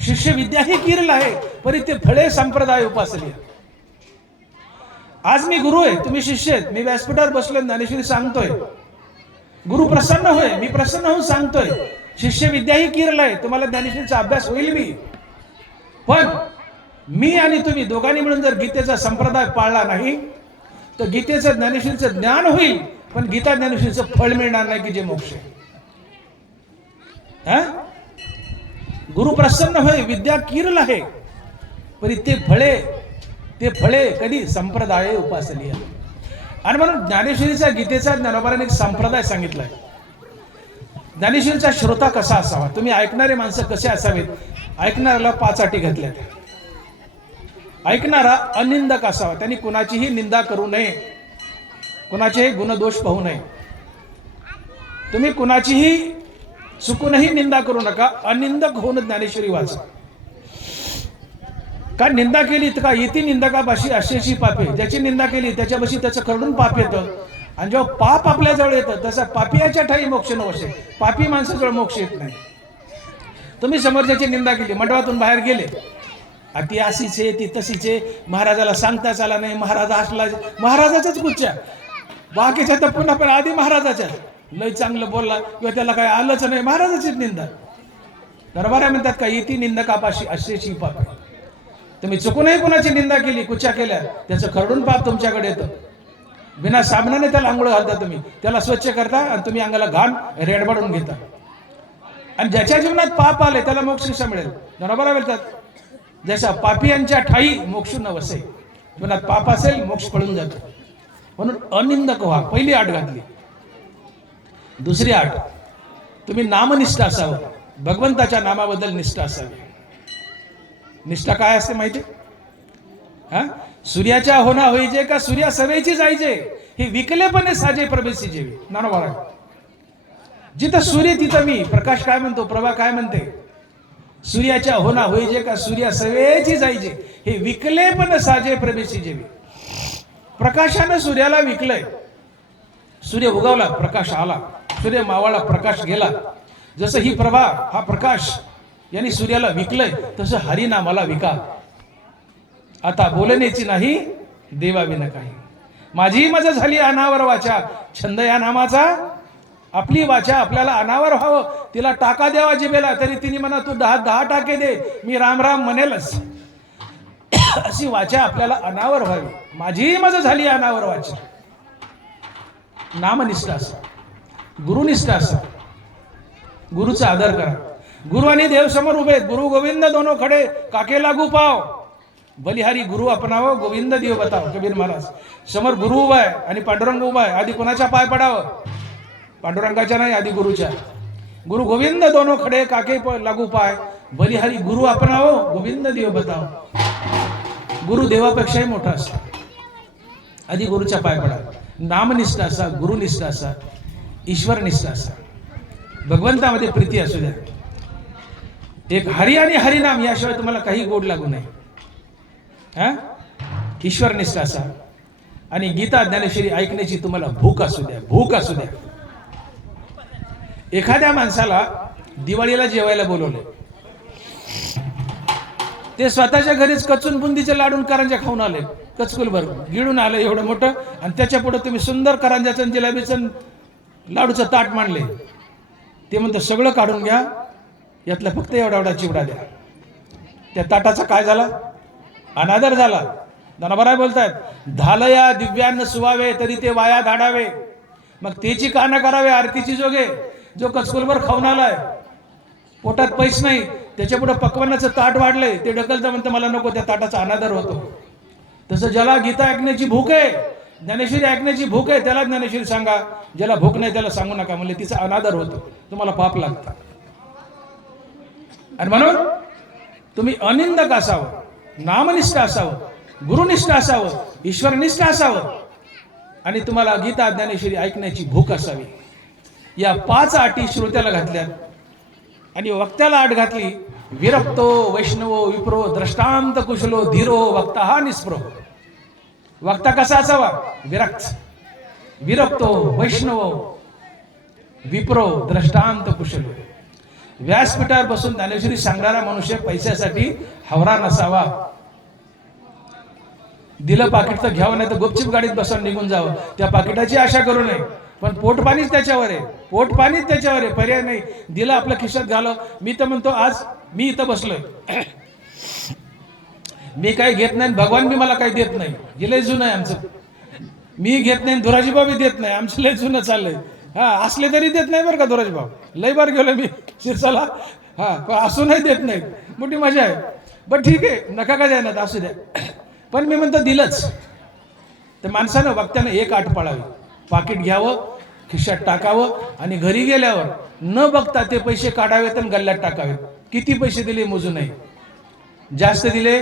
शिष्य विद्याही किरल आहे, परी ते फळे संप्रदाय उपासली. आज मी गुरु आहे, तुम्ही शिष्य आहेत, मी व्यासपीठावर बसलोय ज्ञानेश्वरी सांगतोय. गुरु प्रसन्न होय, मी प्रसन्न होऊन सांगतोय. शिष्य विद्याही किरल आहे, तुम्हाला ज्ञानेश्वरीचा अभ्यास होईल मी. पण मी आणि तुम्ही दोघांनी मिळून जर गीतेचा संप्रदाय पाळला नाही तर गीतेचं ज्ञानेश्वरीचं ज्ञान होईल, पण गीता ज्ञानेश्वरीचं फळ मिळणार नाही की जे मोक्ष आहे. गुरु प्रसन्न होय, विद्या किरल आहे, पण ते फळे कधी संप्रदाय उपासली. आणि म्हणून ज्ञानेश्वरीचा गीतेचा ज्ञानोबाने एक संप्रदाय सांगितलाय. ज्ञानेश्वरीचा श्रोता कसा असावा, तुम्ही ऐकणारे माणसं कसे असावेत. ऐकणाऱ्याला 5 अटी घातल्यात. ऐकणारा अनिंदक असावा, त्यांनी कुणाचीही निंदा करू नये, कुणाचेही गुणदोष पाहू नये. तुम्ही कुणाचीही चुकूनही निंदा करू नका, अनिंदक होऊन ज्ञानेश्वरी वाचा. का निंदा केली तर का येती निंदकापाशी अशेशी पापे, ज्याची निंदा केली त्याच्यापाशी त्याचं खरडून पाप येतं. आणि जेव्हा पाप आपल्या जवळ येतं तसा पापियाच्या ठाई मोक्ष नवशे, पापी माणसाजवळ मोक्ष येत नाही. तुम्ही समोरच्याची निंदा केली, मंडपातून बाहेर गेले, ती अशीच आहे ती तशीच आहे, महाराजाला सांगताच आला नाही, महाराज असला, महाराजाच्याच गुच्छा बाकीच्या तर पुन्हा पण आधी महाराजाच्या. लय चांगलं बोलला किंवा त्याला काही आलंच नाही, महाराजाचीच निंदा. दरबारा म्हणतात का येती निंदकापाशी अशेशी पाप. तुम्ही चुकूनही कुणाची निंदा केली, कुच्चा केल्या, त्याचं खरडून पाप तुमच्याकडे येतं. बिना साबणाने त्याला आंघोळ घालता, तुम्ही त्याला स्वच्छ करता आणि तुम्ही अंगाला घाण रेडबडून घेता. आणि ज्याच्या जीवनात पाप आले त्याला मोक्ष कसा मिळेल. दरबारा म्हणतात जशा पापियांच्या ठाई मोक्ष न वसे, जीवनात पाप असेल मोक्ष पळून जातो. म्हणून अनिंदक व्हा, पहिली आट घातली. दुसरी आट, तुम्ही नामनिष्ठ असावं, भगवंताच्या नामाबद्दल निष्ठा असावी. निष्ठा काय असते माहिती? सूर्याच्या होना होईजे का सूर्या सवेची जायचे, हे विकलेपणे साजे प्रवेशी जेवी. नानोबा जिथं सूर्य तिथं मी. प्रकाश काय म्हणतो, प्रभा काय म्हणते? सूर्याच्या होना होईजे का सूर्या सवेची जायचे, हे विकलेपणे साजे प्रवेशी जेवी. प्रकाशानं सूर्याला विकलंय. सूर्य उगवला, प्रकाश आला, सूर्य मावळला, प्रकाश गेला. जसं ही प्रभा, हा प्रकाश यांनी सूर्याला विकलंय, तसं हरिनामाला विका. आता बोलण्याची नाही देवाविना काही. माझी मजा झाली अनावर वाचा, छंद या नामाचा. आपली वाचा आपल्याला अनावर व्हावं, तिला टाका द्यावा जिभेला, तरी तिने म्हणा तू 10 टाके दे, मी राम राम म्हणेलच. अशी वाचा आपल्याला अनावर व्हावी. माझी मजा झाली अनावर वाचा. नामनिष्ठा असा, गुरुनिष्ठा असा, गुरुचा आदर करा. गुरु आणि देव समोर उभे, गुरु गोविंद दोनो खडे, काके लागू पाव. बलिहारी गुरु अपनावं, गोविंद देव बताव. कबीर महाराज समोर गुरु उभा आहे आणि पांडुरंग उभा आहे, आधी कोणाच्या पाय पडावं? पांडुरंगाच्या नाही, आधी गुरुच्या. गुरु गोविंद दोनो खडे, काके लागू पाय. बलिहारी गुरु अपनावं, गोविंद देव बताव. गुरु देवापेक्षाही मोठा असतो, आधी गुरुच्या पाय पडा. नामनिष्ठा असा, गुरुनिष्ठा असा, ईश्वरनिष्ठा असा, भगवंतामध्ये प्रीती असू द्या. एक हरी आणि हरिनाम याशिवाय तुम्हाला काही गोड लागू नये. ईश्वरनिष्ठा असा आणि गीता ज्ञानेश्वरी ऐकण्याची तुम्हाला भूक असू द्या, भूक असू द्या. एखाद्या माणसाला दिवाळीला जेवायला बोलवले, ते स्वतःच्या घरीच कचून बुंदीचे लाडून करंज्या खाऊन आले, कचकुलभर गिळून आलं एवढं मोठं, आणि त्याच्या पुढे तुम्ही सुंदर करंज्याचं जिलेबीचं लाडूचं ताट मांडले. ते म्हणतं सगळं काढून घ्या, यातला फक्त एवढा एवढा चिवडा द्या. त्या ताटाचा काय झाला? अनादर झाला. धनाबराय बोलतायत, झालं या दिव्यांना सुवावे तरी ते वाया धाडावे. मग त्याची कानं करावे आरतीची जोगे, जो कचकुलभर खाऊन आलाय, पोटात पैस नाही, त्याच्या पुढे पक्वानाचं ताट वाढलंय, ते ढकलतं, म्हणतं मला नको, त्या ताटाचा अनादर होतो. तसं ज्याला गीता ऐकण्याची भूक आहे, ज्ञानेश्वरी ऐकण्याची भूक आहे, त्याला ज्ञानेश्वरी सांगा. ज्याला भूक नाही त्याला सांगू नका, म्हणजे तिचा अनादर होतो, तुम्हाला पाप लागतं. आणि म्हणून तुम्ही अनिंदक असावं, नामनिष्ठ असावं, गुरुनिष्ठ असावं, ईश्वरनिष्ठ असावं, आणि तुम्हाला गीता ज्ञानेश्वरी ऐकण्याची भूक असावी. या 5 अटी श्रोत्याला घातल्या आणि वक्त्याला अट घातली. विरक्तो वैष्णवो विप्रो द्रष्टांत कुशलो धीरो वक्ता हा निस्पृह. वक्ता कसा असावा? विरक्त. विरक्तो वैष्णवो विप्रो द्रष्टांत कुशलो. व्यासपीठावर बसून ज्ञानेश्वरी सांगणारा मनुष्य पैशासाठी हवरा नसावा. दिलं पाकिट तर घ्यावं, नाही तर गुपचूप गाडीत बसून निघून जावं. त्या पाकिटाची आशा करू नये, पण पोटपाणीच त्याच्यावर आहे, पोटपाणीच त्याच्यावर आहे, पर्याय नाही. दिलं आपल्या खिशात घालं. मी तर म्हणतो आज मी इथं बसलोय, मी काही घेत नाही, भगवान बी मला काही देत नाही. हे लय जुनं आहे आमचं. मी घेत नाही, धुराजीबाब बी देत नाही, आमचं लय जुनं चाललंय. हा, असले तरी देत नाही बरं का धुराजीबाब. लय बार गेलो मी शिरसाला, हा, पण असूनही देत नाहीत. मोठी मजा आहे. बरं ठीक आहे, नका का जायना, असू द्या. पण मी म्हणतो दिलंच तर माणसानं वक्त्यानं एक आट पाळावी. पाकिट घ्यावं, खिशात टाकावं, आणि घरी गेल्यावर न बघता ते पैसे काढावेत आणि गल्ल्यात टाकावेत. किती पैसे दिले मोजू नये. जास्त दिले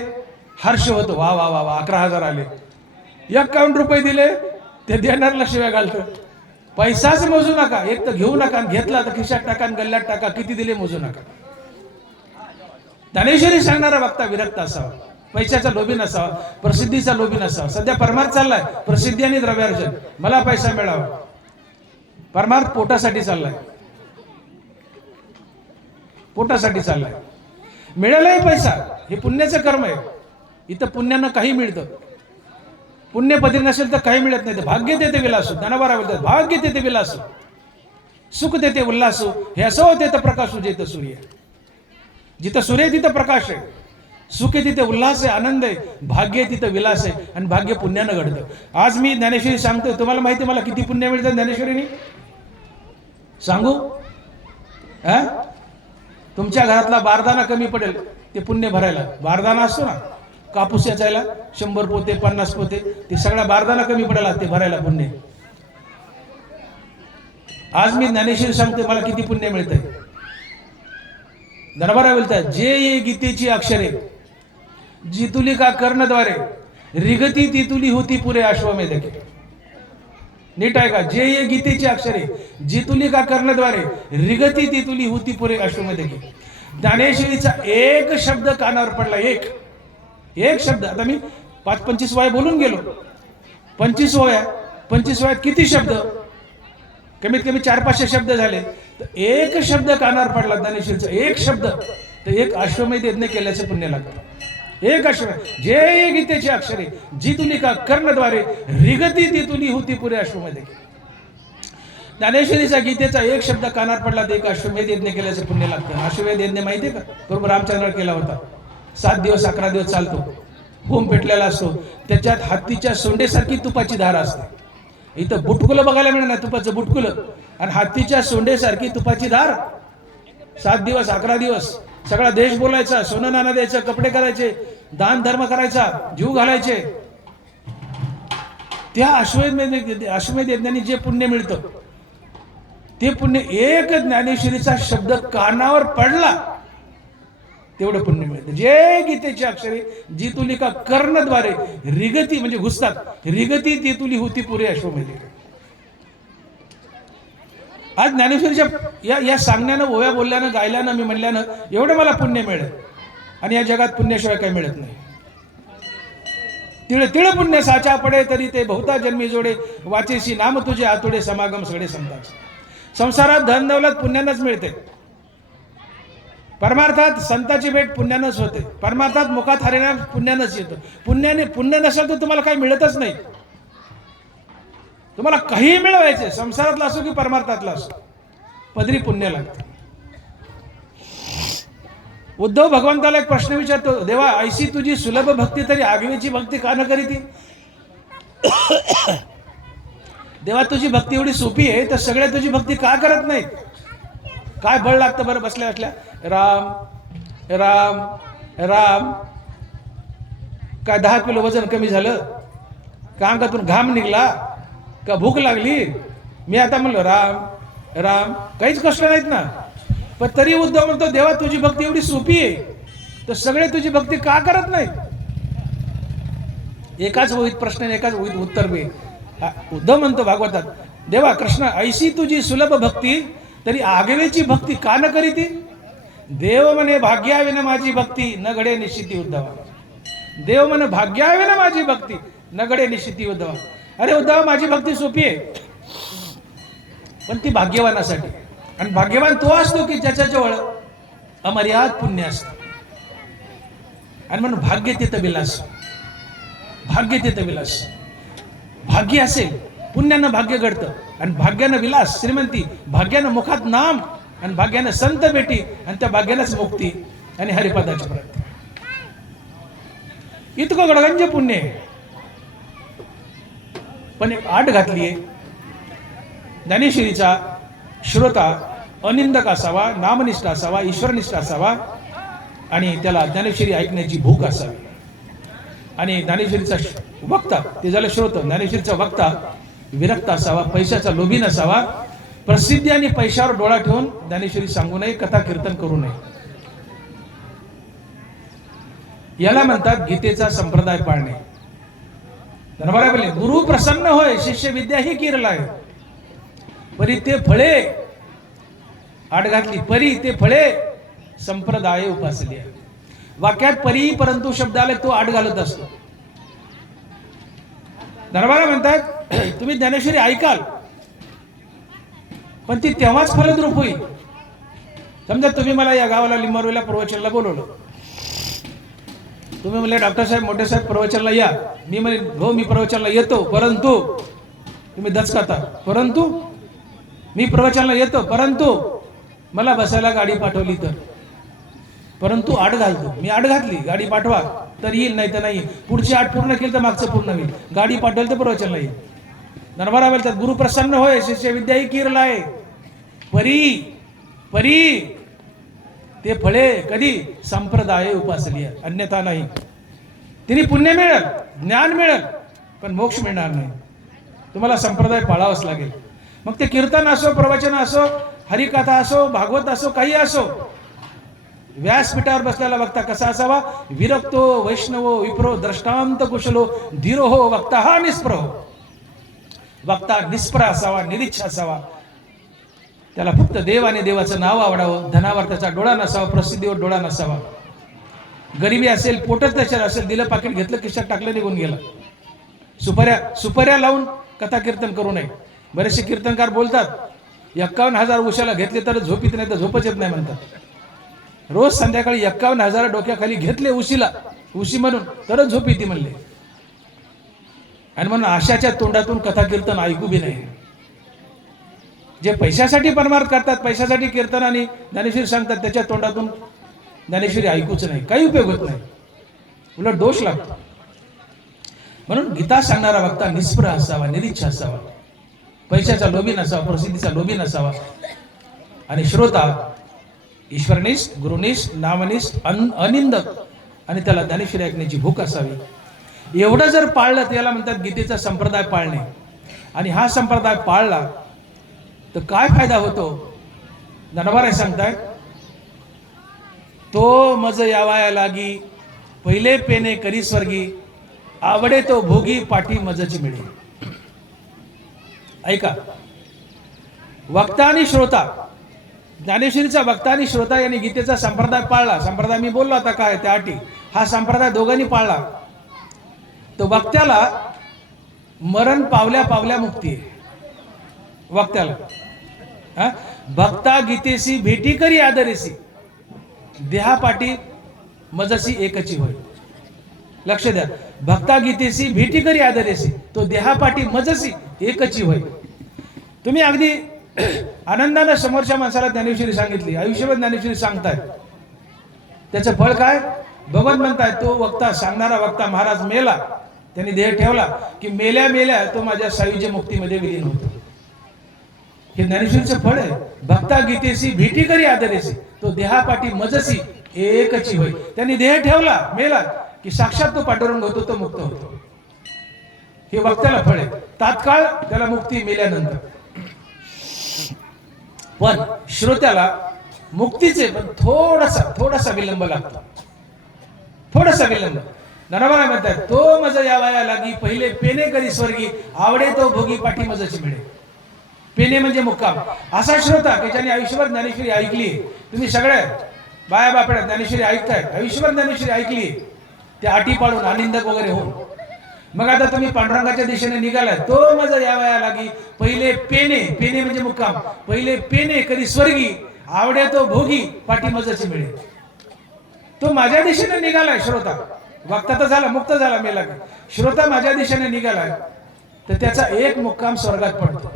हर्ष होतो, वा वा वा वा 11,000 आले. 51 रुपये दिले ते देणारला शिव्या घालतं. पैसाच मोजू नका, एक तर घेऊ नका, घेतला तर खिशात टाका आणि गल्ल्यात टाका. किती दिले मोजू नका. ज्ञानेश्वरी सांगणारा वक्ता विरक्त असावा, पैशाचा लोभी नसावा, प्रसिद्धीचा लोभी नसावा. सध्या परमार्थ चाललाय, प्रसिद्धी आणि द्रव्यार्जन, मला पैसा मिळावा. परमार्थ पोटासाठी चाललाय, पोटासाठी चाललाय. मिळालाही पैसा, हे पुण्याचं कर्म आहे. इथं पुण्यानं काही मिळतं. पुण्यपदी नसेल तर काही मिळत नाही. भाग्य देते विलासू, ज्ञानोबा बोलतात, भाग्य देते विलासू, सुख देते उल्हासू, हे असं होते तर प्रकाशू जेत सूर्य. जिथं सूर्य तिथं प्रकाश आहे, सुख आहे तिथे उल्हास आहे, आनंद आहे, भाग्य आहे तिथं विलास आहे, आणि भाग्य पुण्यानं घडतं. आज मी ज्ञानेश्वरी सांगतोय, तुम्हाला माहिती आहे मला किती पुण्य मिळतं ज्ञानेश्वरीने? सांगू? हा, तुमच्या घरातला बारदाना कमी पडेल ते पुण्य भरायला. बारदाना असतो ना, कापूस याचायला 100 पोते 50 पोते, ते सगळा बारदाना कमी पडेल ते भरायला पुण्य. आज मी ज्ञानेश्वरी सांगतोय मला किती पुण्य मिळतंय. दरबारा बोलतात, जे ये गीतेची अक्षरे जितुली का कर्णद्वारे रिगती तितुली होती पुरे अश्वमेध के. नीट आहे का? जे ये गीतेची अक्षरे जितुली का कर्णद्वारे रिगती तितुली होती पुरे अश्वमेध के. ज्ञानेश्वरीचा एक शब्द कानावर पडला, एक शब्द. आता मी 25 वया बोलून गेलो, 25 वयात किती शब्द? कमीत कमी 400-500 शब्द झाले. तर एक शब्द कानावर पडला ज्ञानेश्वरीचा, एक शब्द, तर एक अश्वमेध यज्ञ केल्याचं पुण्य लागतं. एक अश्वमेध. जे गीतेची अक्षरे जी तुली का कर्णद्वारे रिगती ती तुली होती पुरे अश्वमेध. ज्ञानेश्वरीचा गीतेचा एक शब्द कानावर पडला तर एक अश्वमेध यज्ञ केल्याचं पुण्य लागतं. अश्वमेध यज्ञ माहिती आहे का? बरोबर रामचंद्र केला होता. 7 दिवस 11 दिवस चालतो. होम पेटलेला असतो. त्याच्यात हत्तीच्या सोंडेसारखी तुपाची धार असते. इथं बुटकुलं बघायला मिळणार, तुपाचं बुटकुलं, आणि हत्तीच्या सोंडेसारखी तुपाची धार. 7 दिवस 11 दिवस सगळा देश बोलायचा, सोनं नाणं द्यायचं, कपडे करायचे, दान धर्म करायचा, जीव घालायचे. त्या अश्वमेध यज्ञाने जे पुण्य मिळतं ते पुण्य एक ज्ञानेश्वरीचा शब्द कानावर पडला तेवढं पुण्य मिळतं. जे गीतेची अक्षरे जी तुली का कर्णद्वारे रिगती म्हणजे घुसतात, रिगती ती तुली होती पुरे अश्वमेध. आज ज्ञानेश्वरीच्या या सांगण्यानं, ओव्या बोलल्यानं, गायल्यानं, मी म्हणल्यानं एवढं मला पुण्य मिळेल. आणि या जगात पुण्याशिवाय काही मिळत नाही. तिळ तिळ पुण्य साचा पडे तरी ते बहुता जन्मी जोडे, वाचेशी नाम तुझे आतुडे समागम सगळे संतांचे. संसारात धन दौलत पुण्यानंच मिळते. परमार्थात संताची भेट पुण्यानंच होते, परमार्थात मुखात हरिनाम पुण्यानंच येतं. पुण्य नसेल तर तुम्हाला काही मिळतच नाही. तुम्हाला काही मिळवायचे, संसारातला असो की परमार्थातला असो, पदरी पुण्य लागते. उद्धव भगवंताला एक प्रश्न विचारतो, देवा ऐशी तुझी सुलभ भक्ती तरी आगवीची भक्ती का न करीती? देवा तुझी भक्ती एवढी सोपी आहे तर सगळ्या तुझी भक्ती का करत नाहीत? काय बळ लागतं बरं बसल्या बसल्या राम राम राम? काय 10 किलो वजन कमी झालं का? अंगातून घाम निघला का? भूक लागली? मी आता म्हणलो राम राम, काहीच कष्ट नाहीत ना. पण तरी उद्धव म्हणतो, देवा तुझी भक्ती एवढी सोपी आहे तर सगळे तुझी भक्ती का करत नाहीत? एकाच ओळीत प्रश्न, एकाच ओळीत उत्तर बे. उद्धव म्हणतो भागवतात, देवा कृष्ण ऐशी तुझी सुलभ भक्ती तरी आगवेची भक्ती का न करीती? देव म्हणे भाग्याविना माझी भक्ती न घडे निश्चिती उद्धवा. देव म्हणे भाग्याविना माझी भक्ती न घडे निश्चिती उद्धवा. अरे उद्धव माझी भक्ती सोपी आहे, पण ती भाग्यवानासाठी. आणि भाग्यवान तो असतो की ज्याच्याजवळ अमर्याद पुण्य असतं. आणि म्हणून भाग्य तिथं विलास, भाग्य तिथं विलास. भाग्य असेल, पुण्यानं भाग्य घडतं, आणि भाग्यानं विलास श्रीमंती, भाग्यानं मुखात नाम, आणि भाग्यानं संत भेटी, आणि त्या भाग्यानंच मुक्ती आणि हरिपदाची प्राप्ती. इतकं गडगंज पुण्य आहे. पण एक आट घातली आहे, ज्ञानेश्वरीचा श्रोता अनिंदक असावा, नामनिष्ठ असावा, ईश्वरनिष्ठ असावा, आणि त्याला ज्ञानेश्वरी ऐकण्याची भूक असावी. आणि ज्ञानेश्वरीचा वक्ता, ते झालं श्रोत, ज्ञानेश्वरीचा वक्ता विरक्त असावा, पैशाचा लोभी नसावा, प्रसिद्धी आणि पैशावर डोळा ठेवून ज्ञानेश्वरी सांगू नये, कथा कीर्तन करू नये. याला म्हणतात गीतेचा संप्रदाय पाळणे. धर्मराय बोलले, गुरु प्रसन्न होय शिष्य विद्या ही किरलाय, परी ते फळे. आड घातली, परी ते फळे संप्रदाय उपासली. वाक्यात परी परंतु शब्द आले तो आड घालत असतो. धर्माला म्हणतात तुम्ही ज्ञानेश्वरी ऐकाल, पण ती तेव्हाच फलद्रूप होईल. समजा तुम्ही मला या गावाला लिंबारोला प्रवचनला बोलवलं, तुम्ही म्हणले डॉक्टर साहेब मोठे साहेब प्रवचनला या. मी म्हणे हो मी प्रवचनला येतो, परंतु तुम्ही दचकाता, परंतु मी प्रवचनला येतो परंतु मला बसायला गाडी पाठवली तर, परंतु आड घालतो. मी आड घातली, गाडी पाठवा तर येईल, नाही तर नाही. पुढची आठ पूर्ण केली तर मागचं पूर्ण होईल. गाडी पाठवली तर प्रवचनला येईल. नरबरा बोलतात गुरु प्रसन्न होय शिष्य विद्या ही किरलाय, परी परी ते फळे कधी संप्रदाय उपासली, अन्यथा नाही. तिने पुण्य मिळेल, ज्ञान मिळेल, पण मोक्ष मिळणार नाही. तुम्हाला संप्रदाय पाळावाच लागेल. मग ते कीर्तन असो, प्रवचन असो, हरिकथा असो, भागवत असो, काही असो. व्यासपीठावर बसलेला वक्ता कसा असावा? विरक्तो वैष्णवो विप्रो द्रष्टांत कुशलो धीरो हो वक्ता हा निस्पृहो. वक्ता निस्पृह असावा, निरीच्छ असावा. त्याला फक्त देव आणि देवाचं नाव आवडावं, धनावर त्याचा डोळा नसावा, प्रसिद्धीवर डोळा नसावा. गरिबी असेल, पोटच त्याच्यावर असेल, दिलं पाकिट घेतलं, खिशात टाकलं, निघून गेलं. सुपाऱ्या लावून कथा कीर्तन करू नये. बरेचसे कीर्तनकार बोलतात 51,000 उशाला घेतले तर झोपीत नाही, तर झोपच येत नाही म्हणतात. रोज संध्याकाळी 51,000 डोक्याखाली घेतले उशी म्हणून तरच झोप येते म्हणले. आणि म्हणून आशाच्या तोंडातून कथा कीर्तन ऐकू बी नाही. जे पैशासाठी परमार्थ करतात, पैशासाठी कीर्तन आणि ज्ञानेश्वरी सांगतात, त्याच्या तोंडातून ज्ञानेश्वरी ऐकूच नाही, काही उपयोग होत नाही, उलट दोष लागतो. म्हणून गीता सांगणारा वक्ता निस्पृह असावा, निरीच्छ असावा, पैशाचा लोभी नसावा, प्रसिद्धीचा लोभी नसावा. आणि श्रोता ईश्वरनिष्ठ, गुरुनिष्ठ, नामनिष्ठ, अनिंदक, आणि त्याला ज्ञानेश्वरी ऐकण्याची भूक असावी. एवढं जर पाळलं तर याला म्हणतात गीतेचा संप्रदाय पाळणे. आणि हा संप्रदाय पाळला तर काय फायदा होतो? धनवारे सांगतायत, तो मज यावाया लागी पहिले पेने करी स्वर्गी, आवडे तो भोगी पाठी मजची मिळे. ऐका, वक्ता आणि श्रोता, ज्ञानेश्वरीचा वक्ता आणि श्रोता यांनी गीतेचा संप्रदाय पाळला. संप्रदाय मी बोललो आता काय त्या अटी. हा संप्रदाय दोघांनी पाळला तर वक्त्याला मरण पावल्या पावल्या मुक्ती आहे. वक्त्याला भक्ता गीतेसी भेटी करी आदरेसी. देहापाटी मजसी एकची होय. लक्ष द्या, भक्ता गीतेसी भेटी करी आदरेसी, तो देहापाटी मजसी एकची होय. तुम्ही अगदी आनंदाने समोरच्या माणसाला ज्ञानेश्वरी सांगितली, आयुष्यभर ज्ञानेश्वरी सांगताय, त्याचं फळ काय? भगवान म्हणताय तो वक्ता, सांगणारा वक्ता महाराज मेला, त्यांनी देह ठेवला की मेल्या मेल्या तो माझ्या सायुज्य मुक्तीमध्ये विलीन होतो. हे ज्ञानेश्वरीचं फळ आहे. भक्ता गीतेसी भेटी करी आदरेसी, तो देहापाठी मजसी एकची होय. त्यांनी देह ठेवला, मेला की साक्षात तो पांडुरंग होतो, तो मुक्त होतो. हे वक्त्याला फळ आहे. तात्काळ त्याला मुक्ती मेल्यानंतर. पण श्रोत्याला मुक्तीचे पण थोडासा विलंब लागतो, थोडासा विलंब. नरबरा म्हणतात, तो मज यावया लागी पहिले पेने करी स्वर्गी, आवडे तो भोगी पाठी मजची मिळे. पेने म्हणजे मुक्काम. असा श्रोता की ज्याने आयुष्यभर ज्ञानेश्वरी ऐकली. तुम्ही सगळे बाया बापड्या ज्ञानेश्वरी ऐकताय, आयुष्यभर ज्ञानेश्वरी ऐकली, त्या अटी पाडून आनंदक वगैरे होऊन मग आता तुम्ही पांडुरंगाच्या दिशेने निघालाय. तो माझा यावया लागी पहिले पेने, पेने म्हणजे मुक्काम, पहिले पेने कधी स्वर्गी, आवडे तो भोगी पाठी मजची मिळे. तो माझ्या दिशेने निघालाय श्रोता. वक्ता तर झाला, मुक्त झाला, मेला. श्रोता माझ्या दिशेने निघालाय तर त्याचा एक मुक्काम स्वर्गात पडतो.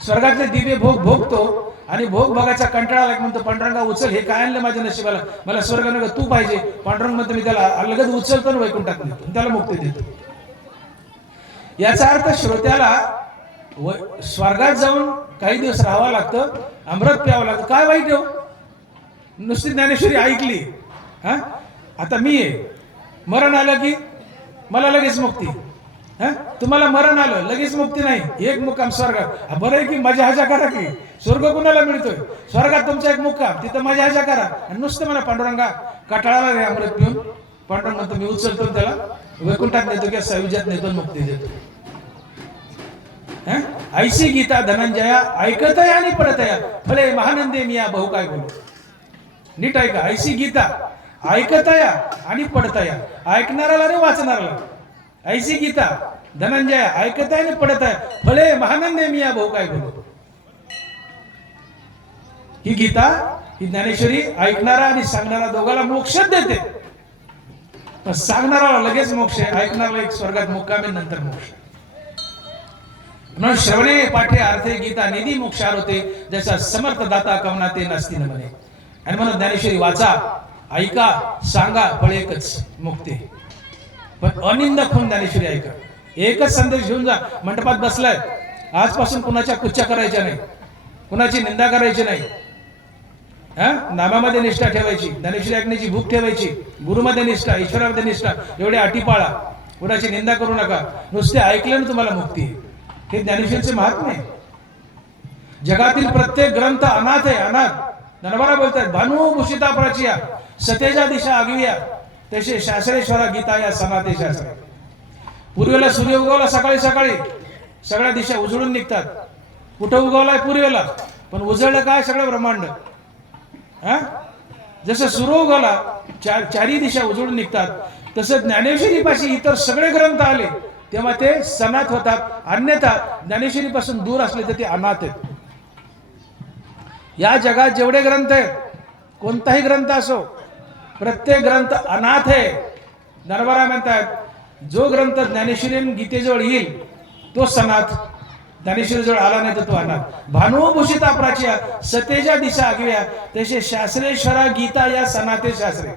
स्वर्गातले दिवे भोग भोगतो आणि भोग भोगाचा कंटाळा आला म्हणतो, पांडुरंगा उचल, हे काय आणलं माझ्या नशिबाला, मला स्वर्ग नका तू पाहिजे. पांडुरंग म्हणतो, मी त्याला लगेच उचलतो आणि वैकुंठात नेतो, त्याला मुक्ती देतो. याचा अर्थ श्रोत्याला स्वर्गात जाऊन काही दिवस राहावं लागतं, अमृत प्यावं लागतं. काय वाईट हो, नुसती ज्ञानेश्वरी ऐकली. हा, आता मी आहे, मरण आलं की मला लगेच मुक्ती. तुम्हाला मरण आलं लगेच मुक्ती नाही, एक मुक्काम स्वर्गात. बरं आहे की मजा हजा करा की, स्वर्ग कुणाला मिळतोय? स्वर्गात तुमचा एक मुक्काम, तिथं मजा हजा करा. आणि नुसतं मला पांडुरंगा कटाळाला रे अमृत पिऊन, पांडुरंग म्हणतो मी उचलतो त्याला वैकुंठात नेतो किंवा सायुज्यात नेतो, मुक्ती देतो. ऐशी गीता धनंजया ऐकतया आणि पडतया, फळे महानंदे मिया बहु काय बोलू. नीट ऐका, ऐशी गीता ऐकतया आणि पडतया, ऐकणाराला आणि वाचणाराला. ऐसी गीता धनंजय ऐकत आहे आणि पडत आहे, फळे महानंदे मिया भाऊ काय बोलू. ही गीता, ही ज्ञानेश्वरी ऐकणारा आणि सांगणारा दोघाला मोक्ष देते. पण सांगणाराला लगेच मोक्ष आहे, ऐकणाराला एक स्वर्गात मुक्कामी नंतर मोक्ष. म्हणून श्रवणे पाठे अर्थे गीता निधी मोक्षार होते, जसा समर्थ दाता कवनाते नसती न म्हणे. आणि म्हणून ज्ञानेश्वरी वाचा, ऐका, सांगा, फळ एकच, मुक्ती. पण अनिंदक होऊन ज्ञानेश्वरी ऐका. एकच संदेश घेऊन जा. मंडपात बसलाय, आजपासून कुणाच्या कुच्च्या करायच्या नाही, कुणाची निंदा करायची नाही. नामामध्ये निष्ठा ठेवायची, ज्ञानेश्वरी ऐकण्याची भूक ठेवायची, गुरुमध्ये निष्ठा, ईश्वरामध्ये निष्ठा, एवढे अटी पाळा. कुणाची निंदा करू नका, नुसते ऐकल्याने तुम्हाला मुक्ती. हे ज्ञानेश्वरीचे महात्म्य आहे. जगातील प्रत्येक ग्रंथ अनाथ आहे, अनाथ. नरबरा बोलतात, भानू भूषिता प्राचिया सतेजा दिशा आगविया, तसे शास्त्रेश्वरा गीता या सनाते शास्त्र. पूर्वेला सूर्य उगवला सकाळी सकाळी, सगळ्या दिशा उजळून निघतात. कुठं उगवलाय? पूर्वेला. पण उजळलं काय? सगळं ब्रह्मांड. जसं सूर्य उगवला चारी दिशा उजळून निघतात, तसं ज्ञानेश्वरी पाशी इतर सगळे ग्रंथ आले तेव्हा ते सनात होतात. अन्यथा ज्ञानेश्वरी पासून दूर असले तर ते अनाथ आहेत. या जगात जेवढे ग्रंथ आहेत, कोणताही ग्रंथ असो, प्रत्येक ग्रंथ अनाथ आहे. नरबरा म्हणतात, जो ग्रंथ ज्ञानेश्वरी गीतेजवळ येईल तो सनाथ, ज्ञानेश्वरीजवळ आला नाही तर तो अनाथ. भानुभूषिता प्राच्या सतेजा दिशा आगव्या, तसे शास्त्रेश्वरा गीता या सनाते शास्त्रे.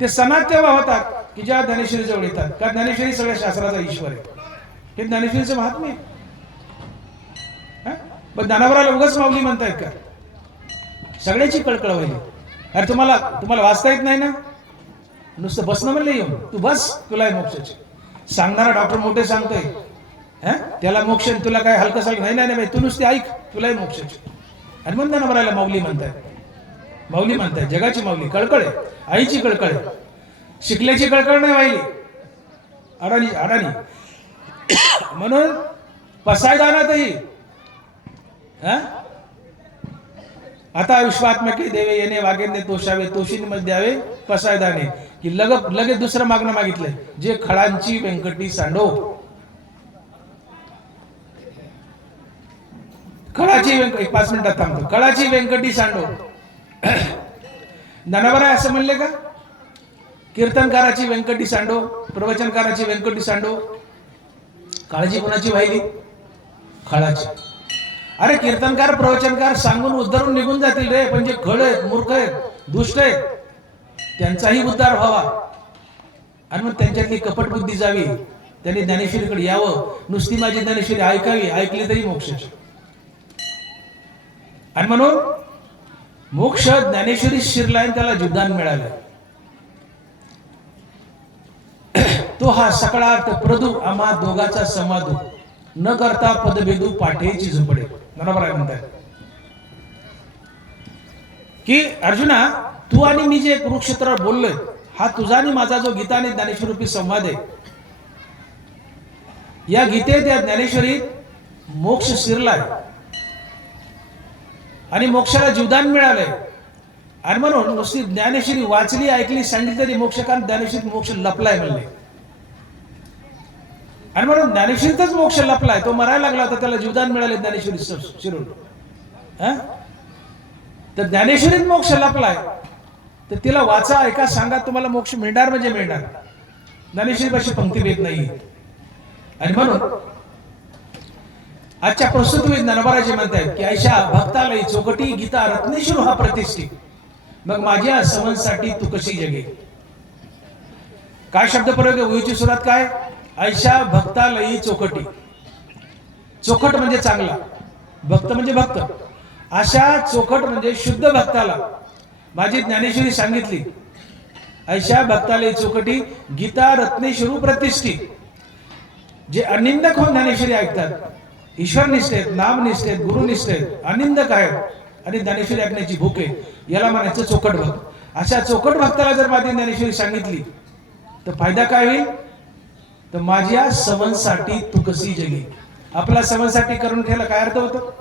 ते सनात तेव्हा होतात की ज्या ज्ञानेश्वरीजवळ येतात. का ज्ञानेश्वरी सगळ्या शास्त्राचा ईश्वर आहे. हे ज्ञानेश्वरीचं महात्म्य आहे. पण ज्ञानावराला उगाच माऊली म्हणतायत का? सगळ्याची कळकळ व्हायली. अरे तुम्हाला वाचता येत नाही ना, नुसतं बसणं म्हणलं येऊन तू बस, तुला आहे मोक्षाची. सांगणारा डॉक्टर मोठे सांगतोय, त्याला मोक्ष, तुला काय हलकं साल नाही. नाही नाही, तू नुसते ऐक, तुला आहे मोक्षाची. आणि म्हणता ना बरायला माऊली म्हणताय, माऊली म्हणताय, जगाची माऊली. कळकळ आहे, आईची कळकळ आहे, शिकल्याची कळकळ नाही व्हायली. अडाणी अडाणी. म्हणून पसायदानातही आता विश्वात्मके देवे येणे वागेने तोषावे, तोषींमध्ये द्यावे पसायदाने. की लगेच दुसरं मागणं मागितलंय, जे खळांची व्यंकटी सांडो. खळाची 5 मिनिटात थांबतो. खळाची व्यंकटी सांडो. ज्ञानोबा राय असं म्हणले का? कीर्तनकाराची व्यंकटी सांडो, प्रवचनकाराची व्यंकटी सांडो, काळजी कोणाची व्हायली? खळाची. अरे कीर्तनकार प्रवचनकार सांगून उद्धरून निघून जातील रे, पण जे खळ आहेत, मूर्ख आहेत, दुष्ट आहेत, त्यांचाही उद्धार व्हावा आणि मग त्यांच्यातली कपट बुद्धी जावी, त्यांनी ज्ञानेश्वरीकडे यावं. नुसती माझी ज्ञानेश्वरी ऐकावी, ऐकली तरी मोक्षाची. आणि म्हणून मोक्ष ज्ञानेश्वरी शिरलाय, त्याला जीवदान मिळालं. तो हा सकळार्थ प्रदू आम्हा दोघाचा समाधू, न करता पदभेदू पाठेची झोपडे. बरोबर आहे म्हणतात की अर्जुना, तू आणि मी जे कुरुक्षेत्रावर बोललोय, हा तुझा आणि माझा जो गीता आणि ज्ञानेश्वरूपी संवाद आहे, या गीतेत या ज्ञानेश्वरीत मोक्ष शिरलाय आणि मोक्षाला जीवदान मिळालंय. आणि म्हणून नुसती ज्ञानेश्वरी वाचली, ऐकली, सांगितली तरी मोक्ष, कारण ज्ञानेश्वरीत मोक्ष लपलाय म्हणले. आणि म्हणून ज्ञानेश्वरीतच मोक्ष लपलाय. तो मरायला लागला होता, त्याला जीवदान मिळाले ज्ञानेश्वरी शिरून. तर ज्ञानेश्वरीत मोक्ष लपलाय, तर तिला वाचा, ऐका, सांगा, तुम्हाला मोक्ष मिळणार म्हणजे मिळणार. ज्ञानेश्वरी पाशी पंक्ती भेद नाही. आणि म्हणून आजच्या प्रस्तुतीत ज्ञानोबाराजे म्हणतात की ऐशा भक्तालय चौकटी, गीता रत्नेश्वर हा प्रतिष्ठी, मग माझ्या समनसाठी तू कशी जगे. काय शब्द प्रयोग आहे? उहीची सुरुवात काय? ऐशा भक्तालयी चौकटी. चौकट म्हणजे चांगला, भक्त म्हणजे भक्त. अशा चौकट म्हणजे शुद्ध भक्ताला माझी ज्ञानेश्वरी सांगितली. ऐशा भक्तालयी चौकटी, गीता रत्नेश्वर प्रतिष्ठी. जे अनिंदक होऊन ज्ञानेश्वरी ऐकतात, ईश्वरनिष्ठ आहेत, नामनिष्ठ आहेत, गुरुनिष्ठ आहेत, अनिंदक आहेत आणि ज्ञानेश्वरी ऐकण्याची भूक आहे, याला म्हणायचं चौकट भक्त. अशा चौकट भक्ताला जर माझी ज्ञानेश्वरी सांगितली तर फायदा काय होईल? तर माझ्या समनसाठी तू कशी जगी. आपला समनसाठी करून ठेवला काय अर्थ होतो?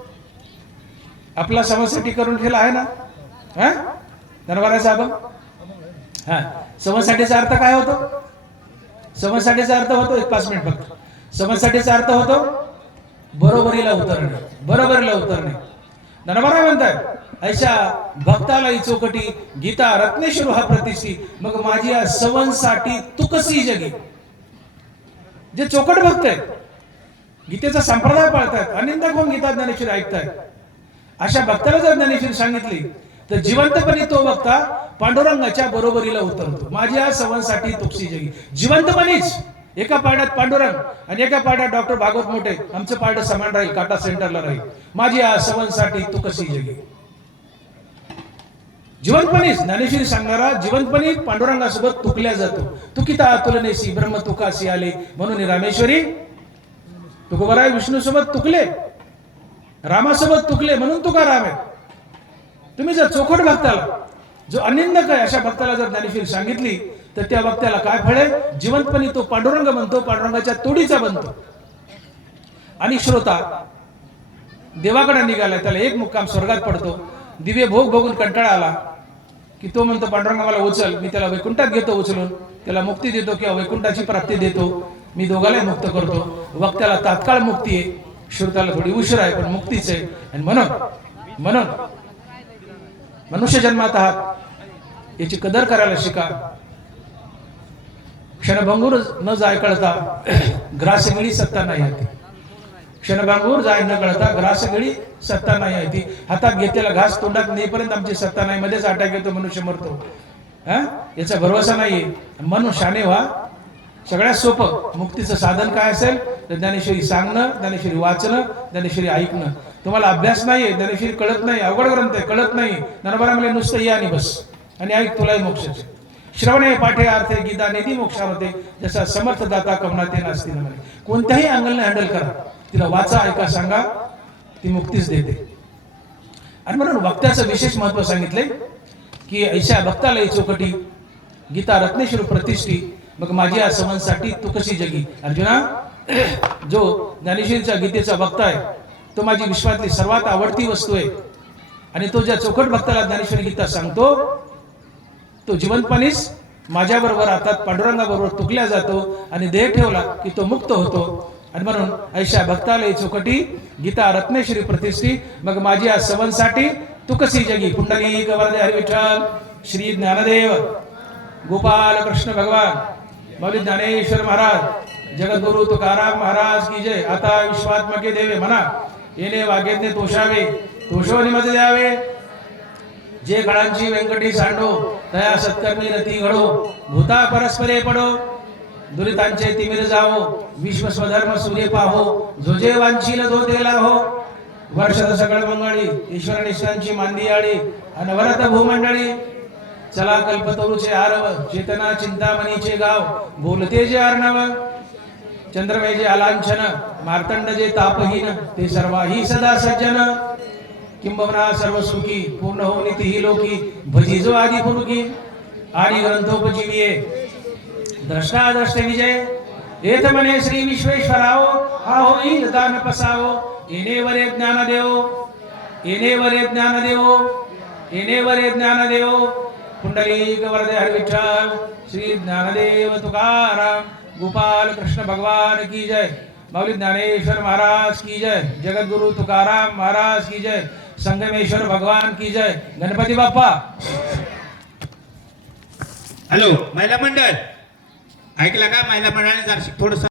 आपला समनसाठी करून ठेवला आहे ना, हा दरबारा साहेब. हा, समनसाठीचा अर्थ काय होतो? समनसाठीचा अर्थ होतो, 5 मिनिट फक्त. समनसाठीचा अर्थ होतो बरोबरीला उतरणे, बरोबरीला उतरणे. दरबारा म्हणतात ऐशा भक्तालयी चौकटी, गीता रत्नेश्वर हा प्रतिष्ठी, मग माझी या सवनसाठी तू कशी जगी. जे चौकट भक्त आहेत, गीतेचा संप्रदाय पाळतात, अनिंदक होऊन गीता ज्ञानेश्वरी ऐकतायत, अशा भक्ताला जर ज्ञानेश्वरी सांगितली तर जिवंतपणे तो भक्ता पांडुरंगाच्या बरोबरीला उतरतो. माझ्या सवनसाठी तू कशी जगी. जिवंतपणेच. एका पाड्यात पांडुरंग आणि एका पाड्यात डॉक्टर भागवत मोठे, आमचं पारडं समान राहील, काटा सेंटरला राहील. माझी या सवनसाठी तू कशी जगी. जिवंतपणेच ज्ञानेश्वरी सांगणारा जिवंतपणे पांडुरंगासोबत तुकल्या जातो. तुकिता तुलनेसी ब्रह्म तुकासी आले, म्हणून रामेश्वरी तुकोबराय विष्णू सोबत तुकले, रामासोबत तुकले, म्हणून तुकाराम आहे. तुम्ही जर चोखट भक्ताला, जो अनिंदक आहे, अशा भक्ताला जर ज्ञानेश्वरी सांगितली तर त्या भक्ताला काय फळ आहे? जिवंतपणे तो पांडुरंग बनतो, पांडुरंगाच्या तोडीचा बनतो. आणि श्रोता देवाकडे निघाला, त्याला एक मुक्काम स्वर्गात पडतो. दिव्य भोग भोगून कंटाळा आला की तो म्हणतो पांडुरंग मला उचल, मी त्याला वैकुंठात घेतो उचलून, त्याला मुक्ती देतो किंवा वैकुंठाची प्राप्ती देतो, मी दोघांनाही मुक्त करतो. वक्त्याला तात्काळ मुक्ती आहे, श्रोताला थोडी उशीर आहे, पण मुक्तीच आहे. आणि म्हणून मनुष्य जन्मात आहात, याची कदर करायला शिका. क्षणभंगूर न जाय कळता ग्रासगिळी सत्ता नाही आहे. क्षणभंगूर जाय न कळता ग्रासगिळी सत्ता नाही आहे. हातात घेतलेला घास तोंडात नेईपर्यंत आमची सत्ता नाही, मध्येच अटॅक येतो, मनुष्य मरतो. याचा भरोसा नाहीये. म्हणून शाने व्हा. सगळ्यात सोपं मुक्तीचं साधन काय असेल तर ज्ञानेश्वरी सांगणं, ज्ञानेश्वरी वाचणं, ज्ञानेश्वरी ऐकणं. तुम्हाला अभ्यास नाहीये, ज्ञानेश्वरी कळत नाही, अवघड ग्रंथ आहे, कळत नाही, ज्ञानोबा म्हणले नुसतं ये आणि बस आणि ऐक, तुलाही मोक्षाचे. श्रवणे पाठे अर्थे गीता निधी मोक्षावते, जसा समर्थ दाता कमनाते नास्ती न म्हणे. कोणत्याही अँगलने हँडल करा, तिला वाचा, ऐका, सांगा, ती मुक्तीच देते. आणि म्हणून वक्त्याचं विशेष महत्व सांगितले की ऐशा भक्तालयी चौकटी, गीता रत्नेश्वर प्रतिष्ठी, मग माझी या समनसाठी तू कशी जगी. अर्जुना, जो ज्ञानेश्वरीचा गीतेचा भक्त आहे तो माझी विश्वातली सर्वात आवडती वस्तू आहे. आणि तो ज्या चौकट भक्ताला ज्ञानेश्वरी गीता सांगतो तो जिवंतपणेच माझ्याबरोबर अर्थात पांडुरंगाबरोबर तुकल्या जातो आणि देह ठेवला की तो मुक्त होतो. आणि म्हणून ऐशा भक्तालयी चौकटी, गीता रत्नेश्वरी प्रतिष्ठी, मग माझी या सवनसाठी तू कशी जगी. पुंडलिक वरदे हरी विठ्ठल. श्री ज्ञानदेव गोपाल कृष्ण भगवान माऊली ज्ञानेश्वर महाराज जगद्गुरु तुकाराम महाराज की जय. आता विश्वात्मके देवे म्हणा येणे वागेतने तोषावे तोषवणी मध्ये द्यावे. जे खडांची व्यंकटी सांडो तया सत्कर्मी रती घडो भूता परस्परे पडो दुरितांचे तिमिर जावो विश्व स्वधर्म सूर्य पाहो जो जे वांछील तो तेला हो. वर्षद सकळ मंगळी ईश्वर निष्ठांची मांदी आळी अनवरत भूमंडळी. चला कल्पतरूचे आरव चेतना चिंतामणीचे गाव बोलते जे अर्णव. चंद्रमय जे अलांछन मार्तंड जे तापहीन ते सर्वाही सदा सज्जन. किंबहुना सर्व सुखी पूर्ण हो निती लोकी भजी जो आदि पुरुकी. आणि ग्रंथोपजीविये द्रष्टा द्रष्टे विजय येथ मने श्री विश्वेश्वराओ हा होईल दान पसावो. येणे वरे ज्ञान देवो येणे वरे ज्ञान देवो येणे वरे ज्ञान देवो. पुंडलिक वरदे हरि विठ्ठल श्री ज्ञानदेव तुकाराम गोपाल कृष्ण भगवान की जय. माऊली ज्ञानेश्वर महाराज की जय. जगद्गुरु तुकाराम महाराज की जय. संगमेश्वर भगवान की जय. गणपती बाप्पा. हॅलो महिला मंडळ ऐकला का? महिला मंडळाने जरा थोडस